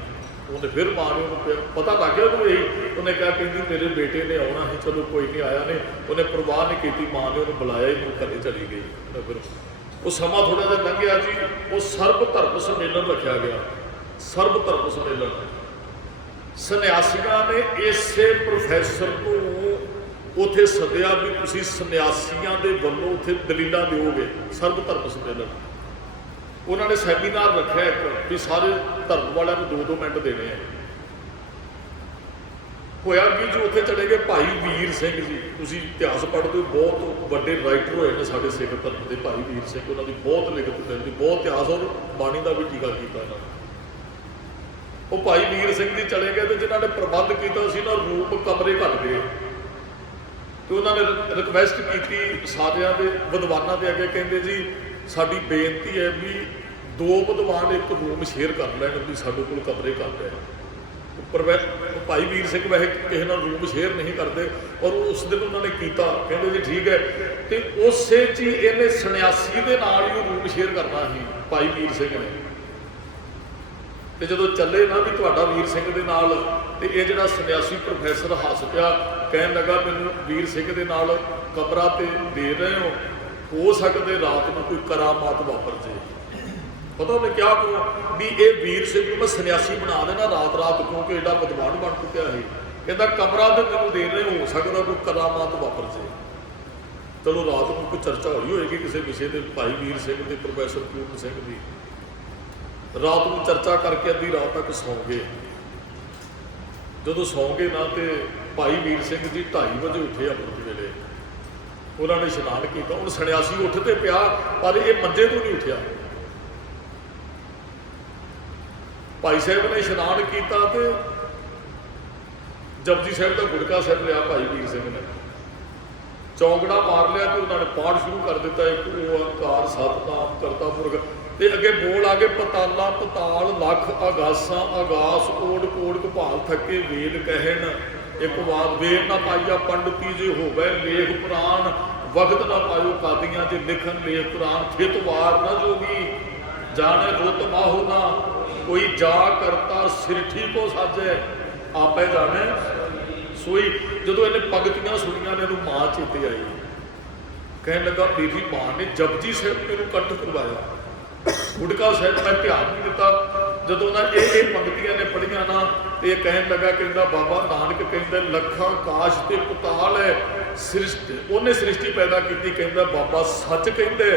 ਉਹਨੇ ਫਿਰ ਮਾਂ ਨੇ ਉਹਨੂੰ ਪਤਾ ਲੱਗ ਗਿਆ ਉਹਨੂੰ ਇਹੀ। ਉਹਨੇ ਕਿਹਾ ਕਹਿੰਦੀ ਮੇਰੇ ਬੇਟੇ ਨੇ ਆਉਣਾ ਸੀ, ਚਲੋ ਕੋਈ ਨਹੀਂ ਆਇਆ ਨਹੀਂ। ਉਹਨੇ ਪਰਵਾਹ ਨਹੀਂ ਕੀਤੀ, ਮਾਂ ਨੇ ਉਹਨੂੰ ਬੁਲਾਇਆ ਹੀ ਨਹੀਂ, ਘਰੇ ਚਲੀ ਗਈ। ਫਿਰ ਉਹ ਸਮਾਂ ਥੋੜ੍ਹਾ ਜਿਹਾ ਲੰਘਿਆ ਜੀ, ਉਹ ਸਰਬ ਧਰਮ ਸੰਮੇਲਨ ਰੱਖਿਆ ਗਿਆ। ਸਰਬ ਧਰਮ ਸੰਮੇਲਨ ਸੰਨਿਆਸੀਆਂ ਨੇ ਇਸੇ ਪ੍ਰੋਫੈਸਰ ਨੂੰ ਉੱਥੇ ਸੱਦਿਆ ਵੀ ਤੁਸੀਂ ਸੰਨਿਆਸੀਆਂ ਦੇ ਵੱਲੋਂ ਉੱਥੇ ਦਲੀਲਾਂ ਦਿਓਗੇ। ਸਰਬ ਧਰਮ ਸੰਮੇਲਨ ਉਹਨਾਂ ਨੇ ਸੈਮੀਨਾਰ ਰੱਖਿਆ ਇੱਕ ਵੀ ਸਾਰੇ ਧਰਮ ਵਾਲਿਆਂ ਨੂੰ 2-2 ਮਿੰਟ ਦੇਣੇ ਆ। ਹੋਇਆ ਕਿ ਜੋ ਉੱਥੇ ਚਲੇ ਗਏ ਭਾਈ ਵੀਰ ਸਿੰਘ ਜੀ, ਤੁਸੀਂ ਇਤਿਹਾਸ ਪੜ੍ਹਦੇ ਹੋ, ਬਹੁਤ ਵੱਡੇ ਰਾਈਟਰ ਹੋਏ ਨੇ ਸਾਡੇ ਸਿੱਖ ਧਰਮ ਦੇ। ਭਾਈ ਵੀਰ ਸਿੰਘ, ਉਹਨਾਂ ਦੀ ਬਹੁਤ ਲਿਖਤ ਮਿਲਦੀ, ਬਹੁਤ ਇਤਿਹਾਸ ਔਰ ਬਾਣੀ ਦਾ ਵੀ ਟੀਕਾ ਕੀਤਾ ਇਹਨਾਂ ਨੇ। ਉਹ ਭਾਈ ਵੀਰ ਸਿੰਘ ਜੀ ਚਲੇ ਗਏ ਤੇ ਜਿਨ੍ਹਾਂ ਨੇ ਪ੍ਰਬੰਧ ਕੀਤਾ ਸੀ ਨਾ, ਰੂਮ ਕਮਰੇ ਘੱਟ ਗਏ। ਤੇ ਉਹਨਾਂ ਨੇ ਰਿਕਵੈਸਟ ਕੀਤੀ ਸਾਰਿਆਂ ਦੇ ਵਿਦਵਾਨਾਂ ਦੇ ਅੱਗੇ, ਕਹਿੰਦੇ ਜੀ ਸਾਡੀ ਬੇਨਤੀ ਹੈ ਵੀ 2 ਵਿਦਵਾਨ ਇੱਕ ਰੂਮ ਸ਼ੇਅਰ ਕਰ ਲੈਣ ਵੀ ਸਾਡੇ ਕੋਲ ਕਮਰੇ ਘੱਟ ਹੈ। ਪਰ ਭਾਈ ਵੀਰ ਸਿੰਘ ਵੈਸੇ ਕਿਸੇ ਨਾਲ ਰੂਮ ਸ਼ੇਅਰ ਨਹੀਂ ਕਰਦੇ, ਔਰ ਉਸ ਦਿਨ ਉਹਨਾਂ ਨੇ ਕੀਤਾ, ਕਹਿੰਦੇ ਜੀ ਠੀਕ ਹੈ। ਤੇ ਉਸੇ 'ਚ ਹੀ ਇਹਨੇ ਸੰਨਿਆਸੀ ਦੇ ਨਾਲ ਹੀ ਉਹ ਰੂਮ ਸ਼ੇਅਰ ਕਰਨਾ ਸੀ ਭਾਈ ਵੀਰ ਸਿੰਘ ਨੇ। ਤੇ ਜਦੋਂ ਚੱਲੇ ਨਾ ਵੀ ਤੁਹਾਡਾ ਵੀਰ ਸਿੰਘ ਦੇ ਨਾਲ, ਤੇ ਇਹ ਜਿਹੜਾ ਸੰਨਿਆਸੀ ਪ੍ਰੋਫੈਸਰ ਹੱਸ ਪਿਆ, ਕਹਿਣ ਲੱਗਾ ਮੈਨੂੰ ਵੀਰ ਸਿੰਘ ਦੇ ਨਾਲ ਕਮਰਾ ਤੇ ਦੇ ਰਹੇ ਹੋ ਸਕਦੇ ਰਾਤ ਨੂੰ ਕੋਈ ਕਰਾਮਾਤ ਵਾਪਰ ਜੇ। ਪਤਾ ਉਹਨੇ ਕਿਹਾ ਵੀ ਇਹ ਵੀਰ ਸਿੰਘ ਨੂੰ ਮੈਂ ਸੰਨਿਆਸੀ ਬਣਾ ਦੇਣਾ ਰਾਤ ਕਿਉਂਕਿ ਐਡਾ ਵਿਦਵਾਨ ਬਣ ਚੁੱਕਿਆ ਸੀ। ਕਹਿੰਦਾ ਕਮਰਾ ਤੇ ਮੈਨੂੰ ਦੇ ਰਹੇ, ਹੋ ਸਕਦਾ ਕੋਈ ਕਰਾਮਾਤ ਵਾਪਰ ਜੇ। ਚਲੋ ਰਾਤ ਨੂੰ ਕੋਈ ਚਰਚਾ ਹੋਈ ਹੋਏਗੀ ਕਿਸੇ ਵਿਸ਼ੇ ਤੇ ਭਾਈ ਵੀਰ ਸਿੰਘ ਤੇ ਪ੍ਰੋਫੈਸਰ ਪੂਰਨ ਸਿੰਘ ਦੀ। ਰਾਤ ਨੂੰ ਚਰਚਾ ਕਰਕੇ ਅੱਧੀ ਰਾਤ ਤੱਕ ਸੌਂ ਗਏ। ਜਦੋਂ ਸੌਂ ਗਏ ਨਾ ਤੇ ਭਾਈ ਵੀਰ ਸਿੰਘ ਜੀ 2:30 ਵਜੇ ਉੱਠੇ ਅੰਮ੍ਰਿਤ ਵੇਲੇ। ਉਹਨਾਂ ਨੇ ਇਸ਼ਨਾਨ ਕੀਤਾ। ਹੁਣ ਸੰਨਿਆਸੀ ਉੱਠ ਤੇ ਪਿਆ ਪਰ ਇਹ ਮੰਜੇ ਤੋਂ ਨਹੀਂ ਉੱਠਿਆ। ਭਾਈ ਸਾਹਿਬ ਨੇ ਇਸ਼ਨਾਨ ਕੀਤਾ ਤੇ ਜਪਜੀ ਸਾਹਿਬ ਦਾ ਗੁਟਕਾ ਸਾਹਿਬ ਲਿਆ ਭਾਈ ਵੀਰ ਸਿੰਘ ਨੇ, ਚੌਂਕੜਾ ਮਾਰ ਲਿਆ ਤੇ ਉਹਨਾਂ ਨੇ ਪਾਠ ਸ਼ੁਰੂ ਕਰ ਦਿੱਤਾ, ਇੱਕ ਓਂਕਾਰ ਸਤਿਨਾਮ ਕਰਤਾ ਪੁਰਖ। ਤੇ ਅੱਗੇ ਬੋਲ ਆ ਗਏ, ਪਤਾਲਾ ਪਤਾਲ ਲੱਖ ਆਗਾਸਾਂ ਆਗਾਸ ਕੋੜ ਕੋੜ ਕਪਾਲ ਥੱਕੇ ਵੇਦ ਕਹਿਣ ਇੱਕ ਵਾਰ ਵੇਦ ਨਾ ਪਾਈਆ ਪੰਡਤੀ ਜੇ ਹੋਵੇ ਲੇਖ ਪੁਰਾਣ ਵਕਤ ਨਾ ਪਾਇਓ ਕਾਦੀਆਂ ਜੇ ਲਿਖਣ ਲੇਖ ਪੁਰਾਣ ਥਿਤ ਵਾਰ ਨਾ ਜੋਗੀ ਜਾਣੇ ਰੁੱਤ ਮਾਹੋ ਨਾ ਕੋਈ ਜਾ ਕਰਤਾ ਸਿਰਠੀ ਕੋ ਸਾਜੇ ਆਪੇ ਜਾਣੇ ਸੋਈ। ਜਦੋਂ ਇਹਨੇ ਪੰਗਤੀਆਂ ਸੁਣੀਆਂ ਨੇ ਇਹਨੂੰ ਮਾਂ ਚੇਤੇ ਆਈ, ਕਹਿਣ ਲੱਗਾ ਮੇਰੀ ਮਾਂ ਨੇ ਜਪਜੀ ਸਾਹਿਬ ਮੈਨੂੰ ਕੰਠ ਕਰਵਾਇਆ, ਗੁਟਕਾ ਸਾਹਿਬ ਮੈਂ ਧਿਆਨ ਨਹੀਂ ਦਿੱਤਾ। ਜਦੋਂ ਨਾ ਇਹ ਪੰਗਤੀਆਂ ਨੇ ਪੜ੍ਹੀਆਂ ਨਾ ਤੇ ਇਹ ਕਹਿਣ ਲੱਗਾ, ਕਹਿੰਦਾ ਬਾਬਾ ਨਾਨਕ ਕਹਿੰਦਾ ਲੱਖਾਂ ਕਾਸ਼ ਤੇ ਪਤਾਲ ਹੈ ਸ੍ਰਿਸ਼ਟੀ, ਉਹਨੇ ਸ੍ਰਿਸ਼ਟੀ ਪੈਦਾ ਕੀਤੀ। ਕਹਿੰਦਾ ਬਾਬਾ ਸੱਚ ਕਹਿੰਦੇ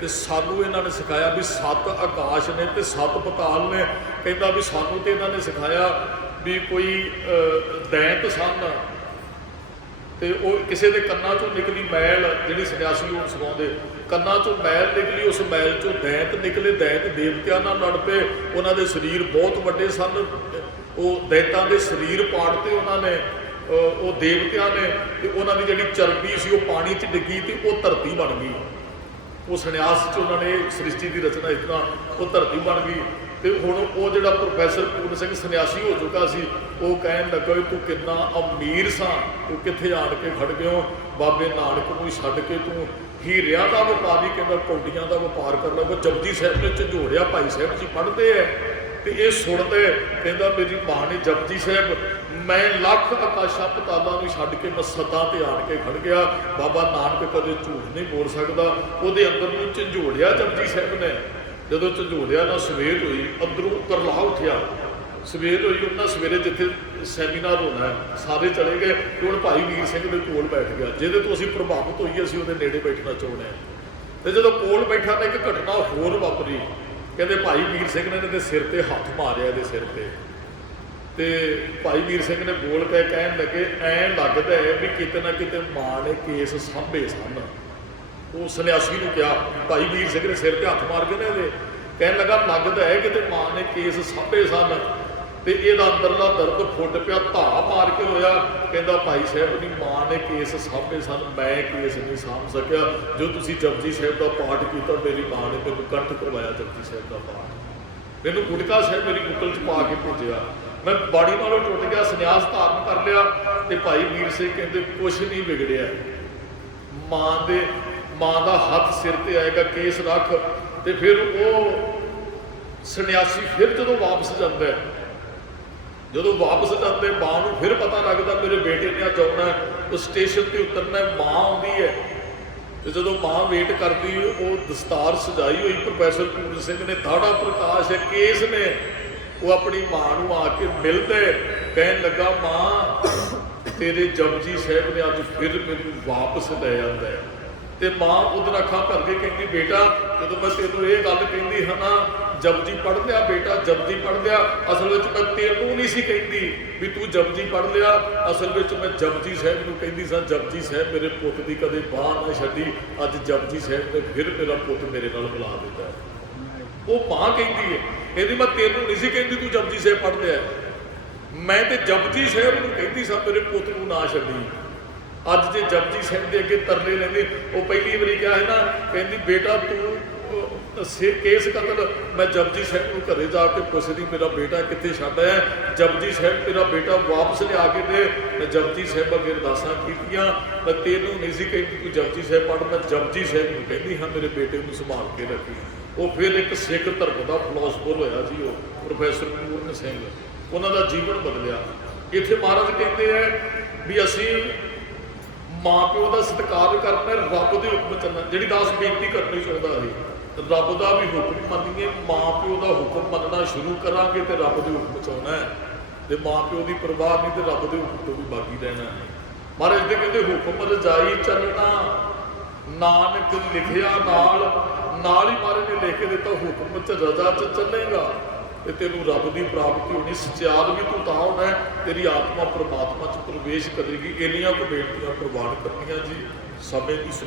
ਤੇ ਸਾਨੂੰ ਇਹਨਾਂ ਨੇ ਸਿਖਾਇਆ ਵੀ 7 ਆਕਾਸ਼ ਨੇ ਤੇ 7 ਪਤਾਲ ਨੇ। ਕਹਿੰਦਾ ਵੀ ਸਾਨੂੰ ਤੇ ਇਹਨਾਂ ਨੇ ਸਿਖਾਇਆ ਵੀ ਕੋਈ ਦੈਂਤ ਸਨ ਤੇ ਉਹ ਕਿਸੇ ਦੇ ਕੰਨਾਂ ਚੋਂ ਨਿਕਲੀ ਮੈਲ, ਜਿਹੜੀ ਸੰਨਿਆਸੀ ਉਹ ਸਿਖਾਉਂਦੇ, ਕੰਨਾਂ ਚੋਂ ਮੈਲ ਨਿਕਲੀ, ਉਸ ਮੈਲ ਚੋਂ ਦੈਂਤ ਨਿਕਲੇ, ਦੈਂਤ ਦੇਵਤਿਆਂ ਨਾਲ ਲੜ ਪਏ, ਉਹਨਾਂ ਦੇ ਸਰੀਰ ਬਹੁਤ ਵੱਡੇ ਸਨ, ਉਹ ਦੈਂਤਾਂ ਦੇ ਸਰੀਰ ਪਾੜਤੇ ਉਹਨਾਂ ਨੇ, ਉਹ ਦੇਵਤਿਆਂ ਨੇ, ਤੇ ਉਹਨਾਂ ਦੀ ਜਿਹੜੀ ਚਰਬੀ ਸੀ ਉਹ ਪਾਣੀ 'ਚ ਡਿੱਗੀ ਤੇ ਉਹ ਧਰਤੀ ਬਣ ਗਈ। ਉਹ ਸੰਨਿਆਸ 'ਚ ਉਹਨਾਂ ਨੇ ਸ੍ਰਿਸ਼ਟੀ ਦੀ ਰਚਨਾ ਇਸ ਤਰ੍ਹਾਂ, ਉਹ ਧਰਤੀ ਬਣ ਗਈ। ਤੇ ਹੁਣ ਉਹ ਜਿਹੜਾ ਪ੍ਰੋਫੈਸਰ ਪੂਰਨ ਸਿੰਘ ਸੰਨਿਆਸੀ ਹੋ ਚੁੱਕਾ ਸੀ, ਉਹ ਕਹਿਣ ਲੱਗਾ ਵੀ ਤੂੰ ਕਿੰਨਾ ਅਮੀਰ ਸਾਂ, ਤੂੰ ਕਿੱਥੇ ਆਣ ਕੇ ਖੜ ਗਿਓ, ਬਾਬੇ ਨਾਨਕ ਨੂੰ ਛੱਡ ਕੇ ਤੂੰ ਹੀਰਿਆਂ ਦਾ ਵਪਾਰੀ, ਕਹਿੰਦਾ ਕੌਡੀਆਂ ਦਾ ਵਪਾਰ ਕਰਨ ਲੱਗਾ। ਜਪਜੀ ਸਾਹਿਬ ਨੇ ਝੰਜੋੜਿਆ, ਭਾਈ ਸਾਹਿਬ ਜੀ ਪੜ੍ਹਦੇ ਹੈ ਤੇ ਇਹ ਸੁਣਦੇ। ਕਹਿੰਦਾ ਮੇਰੀ ਮਾਂ ਨੇ ਜਪਜੀ ਸਾਹਿਬ, ਮੈਂ ਲੱਖ ਆਕਾਸ਼ਾਂ ਪਤਾਲਾਂ ਨੂੰ ਛੱਡ ਕੇ ਮੈਂ ਸੱਤਾਂ ਤੇ ਆਣ ਕੇ ਖੜ ਗਿਆ। ਬਾਬਾ ਨਾਨਕ ਕਦੇ ਝੂਠ ਨਹੀਂ ਬੋਲ ਸਕਦਾ। ਉਹਦੇ ਅੰਦਰ ਨੂੰ ਝੰਜੋੜਿਆ ਜਪਜੀ ਸਾਹਿਬ ਨੇ। ਜਦੋਂ ਝੰਜੋੜਿਆ ਨਾ ਸਵੇਰ ਹੋਈ, ਅੰਦਰੋਂ ਕਰਲਾ ਉੱਠਿਆ। ਸਵੇਰ ਹੋਈ, ਉਹਨਾਂ ਸਵੇਰੇ ਜਿੱਥੇ ਸੈਮੀਨਾਰ ਹੋਣਾ ਹੈ ਸਾਰੇ ਚਲੇ ਗਏ ਤੇ ਹੁਣ ਭਾਈ ਵੀਰ ਸਿੰਘ ਦੇ ਕੋਲ ਬੈਠ ਗਿਆ, ਜਿਹਦੇ ਤੋਂ ਅਸੀਂ ਪ੍ਰਭਾਵਿਤ ਹੋਈਏ, ਅਸੀਂ ਉਹਦੇ ਨੇੜੇ ਬੈਠਣਾ ਚਾਹੁੰਦੇ ਹਾਂ। ਤੇ ਜਦੋਂ ਕੋਲ ਬੈਠਾ ਤਾਂ ਇੱਕ ਘਟਨਾ ਹੋਰ ਵਾਪਰੀ। ਕਹਿੰਦੇ ਭਾਈ ਵੀਰ ਸਿੰਘ ਨੇ ਇਹਦੇ ਸਿਰ ਤੇ ਹੱਥ ਮਾਰਿਆ, ਇਹਦੇ ਸਿਰ ਤੇ ਭਾਈ ਵੀਰ ਸਿੰਘ ਨੇ ਬੋਲ ਕੇ ਕਹਿਣ ਲੱਗੇ, ਐਂ ਲੱਗਦਾ ਹੈ ਵੀ ਕਿਤੇ ਨਾ ਕਿਤੇ ਮਾਂ ਨੇ ਕੇਸ ਸਾਂਭੇ ਸਨ। ਉਹ ਸੰਨਿਆਸੀ ਨੂੰ ਕਿਹਾ, ਭਾਈ ਵੀਰ ਸਿੰਘ ਨੇ ਸਿਰ ਤੇ ਹੱਥ ਮਾਰ ਕੇ ਨਾ ਇਹਦੇ, ਕਹਿਣ ਲੱਗਾ ਲੱਗਦਾ ਹੈ ਕਿਤੇ ਮਾਂ ਨੇ ਕੇਸ ਸਾਂਭੇ ਸਨ। ਤੇ ਇਹਦਾ ਅੰਦਰਲਾ ਦਰਦ ਫੁੱਟ ਪਿਆ, ਧਾ ਮਾਰ ਕੇ ਹੋਇਆ। ਕਹਿੰਦਾ ਭਾਈ ਸਾਹਿਬ ਦੀ ਮਾਂ ਨੇ ਕੇਸ ਸਾਂਭੇ ਸਨ, ਮੈਂ ਕੇਸ ਨਹੀਂ ਸਾਂਭ ਸਕਿਆ। ਜੋ ਤੁਸੀਂ ਜਪਜੀ ਸਾਹਿਬ ਦਾ ਪਾਠ ਕੀਤਾ, ਮੇਰੀ ਮਾਂ ਨੇ ਮੈਨੂੰ ਕੰਠ ਕਰਵਾਇਆ ਜਪਜੀ ਸਾਹਿਬ ਦਾ ਪਾਠ, ਮੈਨੂੰ ਗੁਟਕਾ ਸਾਹਿਬ ਮੇਰੀ ਬੁੱਕਲ 'ਚ ਪਾ ਕੇ ਭੇਜਿਆ, ਮੈਂ ਬਾੜੀ ਨਾਲੋਂ ਟੁੱਟ ਗਿਆ, ਸੰਨਿਆਸ ਧਾਰਨ ਕਰ ਲਿਆ। ਤੇ ਭਾਈ ਵੀਰ ਸਿੰਘ ਕਹਿੰਦੇ ਕੁਛ ਨਹੀਂ ਵਿਗੜਿਆ, ਮਾਂ ਦਾ ਹੱਥ ਸਿਰ ਤੇ ਆਏਗਾ, ਕੇਸ ਰੱਖ। ਤੇ ਫਿਰ ਉਹ ਸੰਨਿਆਸੀ ਫਿਰ ਜਦੋਂ ਵਾਪਸ ਜਾਂਦਾ, ਮਾਂ ਨੂੰ ਫਿਰ ਪਤਾ ਲੱਗਦਾ ਮੇਰੇ ਬੇਟੇ ਨੇ ਅੱਜ ਆਉਣਾ, ਉਹ ਸਟੇਸ਼ਨ ਤੇ ਉਤਰਨਾ, ਮਾਂ ਆਉਂਦੀ ਹੈ। ਤੇ ਜਦੋਂ ਮਾਂ ਵੇਟ ਕਰਦੀ, ਉਹ ਦਸਤਾਰ ਸਜਾਈ ਹੋਈ ਪ੍ਰੋਫੈਸਰ ਪੂਰਨ ਸਿੰਘ ਨੇ, ਦਾੜਾ ਪ੍ਰਕਾਸ਼ ਹੈ, ਕੇਸ ਨੇ, ਉਹ ਆਪਣੀ ਮਾਂ ਨੂੰ ਆ ਕੇ ਮਿਲਦੇ, ਕਹਿਣ ਲੱਗਾ ਮਾਂ ਤੇਰੇ ਜਪਜੀ ਸਾਹਿਬ ਨੇ ਅੱਜ ਫਿਰ ਮੈਨੂੰ ਵਾਪਸ ਲੈ ਜਾਂਦਾ ਹੈ। ਤੇ ਮਾਂ ਉਹਦੇ ਅੱਖਾਂ ਭਰ ਕੇ ਕਹਿੰਦੀ, ਬੇਟਾ ਜਦੋਂ ਮੈਂ ਤੈਨੂੰ ਇਹ ਗੱਲ ਕਹਿੰਦੀ ਹਾਂ ਨਾ, ਜਪਜੀ ਪੜ੍ਹ ਲਿਆ ਬੇਟਾ, ਜਪਜੀ ਪੜ੍ਹ ਲਿਆ, ਅਸਲ ਵਿੱਚ ਮੈਂ ਤੈਨੂੰ ਨਹੀਂ ਸੀ ਕਹਿੰਦੀ ਵੀ ਤੂੰ ਜਪਜੀ ਪੜ੍ਹ ਲਿਆ, ਅਸਲ ਵਿੱਚ ਮੈਂ ਜਪਜੀ ਸਾਹਿਬ ਨੂੰ ਕਹਿੰਦੀ ਸਾਂ, ਜਪਜੀ ਸਾਹਿਬ ਮੇਰੇ ਪੁੱਤ ਦੀ ਕਦੇ ਬਾਂਹ ਨਾ ਛੱਡੀ, ਅੱਜ ਜਪਜੀ ਸਾਹਿਬ ਨੇ ਫਿਰ ਮੇਰਾ ਪੁੱਤ ਮੇਰੇ ਨਾਲ ਮਿਲਾ ਦਿੱਤਾ। ਉਹ ਮਾਂ ਕਹਿੰਦੀ ਹੈ, ਕਹਿੰਦੀ ਮੈਂ ਤੈਨੂੰ ਨਹੀਂ ਸੀ ਕਹਿੰਦੀ ਤੂੰ ਜਪਜੀ ਸਾਹਿਬ ਪੜ੍ਹ ਲਿਆ, ਮੈਂ ਤੇ ਜਪਜੀ ਸਾਹਿਬ ਨੂੰ ਕਹਿੰਦੀ ਸਾਂ ਮੇਰੇ ਪੁੱਤ ਨੂੰ ਨਾ ਛੱਡੀ। ਅੱਜ ਜੇ ਜਪਜੀ ਸਾਹਿਬ ਦੇ ਅੱਗੇ ਤਰਲੇ ਲੈਂਦੇ, ਉਹ ਪਹਿਲੀ ਵਾਰੀ ਕਿਹਾ ਹੈ ਨਾ, ਕਹਿੰਦੀ ਬੇਟਾ ਤੂੰ ਕੇਸ ਕਤਲ ਮੈਂ ਜਪਜੀ ਸਾਹਿਬ ਨੂੰ ਘਰੇ ਜਾ ਕੇ ਪੁੱਛਦੀ ਮੇਰਾ ਬੇਟਾ ਕਿੱਥੇ ਛੱਡ ਆਇਆ, ਜਪਜੀ ਸਾਹਿਬ ਮੇਰਾ ਬੇਟਾ ਵਾਪਸ ਲਿਆ ਕੇ ਦੇ। ਮੈਂ ਜਪਜੀ ਸਾਹਿਬ ਅੱਗੇ ਅਰਦਾਸਾਂ ਕੀਤੀਆਂ, ਮੈਂ ਤੈਨੂੰ ਨਹੀਂ ਸੀ ਕਹਿੰਦੀ ਤੂੰ ਜਪਜੀ ਸਾਹਿਬ ਪੜ੍ਹ, ਮੈਂ ਜਪਜੀ ਸਾਹਿਬ ਨੂੰ ਕਹਿੰਦੀ ਹਾਂ ਮੇਰੇ ਬੇਟੇ ਨੂੰ ਸੰਭਾਲ ਕੇ ਰੱਖੀ। ਉਹ ਫਿਰ ਇੱਕ ਸਿੱਖ ਧਰਮ ਦਾ ਫਿਲਾਸਫਰ ਹੋਇਆ ਜੀ, ਉਹ ਪ੍ਰੋਫੈਸਰ ਪੂਰਨ ਸਿੰਘ, ਉਹਨਾਂ ਦਾ ਜੀਵਨ ਬਦਲਿਆ। ਇੱਥੇ ਮਹਾਰਾਜ ਕਹਿੰਦੇ ਹੈ ਵੀ ਅਸੀਂ ਮਾਂ ਪਿਓ ਦਾ ਸਤਿਕਾਰ ਕਰਨਾ, ਰੱਬ ਦੇ ਹੁਕਮ ਚੱਲਣਾ। ਜਿਹੜੀ ਦਾਸ ਬੇਨਤੀ ਕਰਨੀ ਚਾਹੁੰਦਾ ਸੀ, ਰੱਬ ਦਾ ਵੀ ਹੁਕਮ ਮੰਨੀਏ, ਮਾਂ ਪਿਓ ਦਾ ਹੁਕਮ ਮੰਨਣਾ ਸ਼ੁਰੂ ਕਰਾਂਗੇ ਤੇ ਰੱਬ ਦੇ ਹੁਕਮ 'ਚ ਆਉਣਾ ਹੈ। ਤੇ ਮਾਂ ਪਿਓ ਦੀ ਪਰਵਾਹ ਨਹੀਂ ਤੇ ਰੱਬ ਦੇ ਹੁਕਮ ਤੋਂ ਵੀ ਬਾਕੀ ਰਹਿਣਾ ਹੈ। ਮਹਾਰਾਜ ਦੇ ਕਹਿੰਦੇ ਹੁਕਮ ਰਜਾਈ ਚੱਲਣਾ, ਨਾਨਕ ਲਿਖਿਆ ਨਾਲ ਹੀ ਮਹਾਰਾਜ ਨੇ ਲਿਖ ਕੇ ਦਿੱਤਾ, ਹੁਕਮ 'ਚ ਰਜ਼ਾ 'ਚ ਚੱਲੇਗਾ ਤੇ ਤੈਨੂੰ ਰੱਬ ਦੀ ਪ੍ਰਾਪਤੀ ਹੋਣੀ। ਸਚਿਆਲ ਵੀ ਤੂੰ ਤਾਂ ਹੋਣਾ ਹੈ, ਤੇਰੀ ਆਤਮਾ ਪ੍ਰਮਾਤਮਾ 'ਚ ਪ੍ਰਵੇਸ਼ ਕਰੇਗੀ। ਇੰਨੀਆਂ ਕੁ ਬੇਨਤੀਆਂ ਪ੍ਰਵਾਨ ਕਰਨੀਆਂ ਜੀ ਸਮੇਂ ਦੀ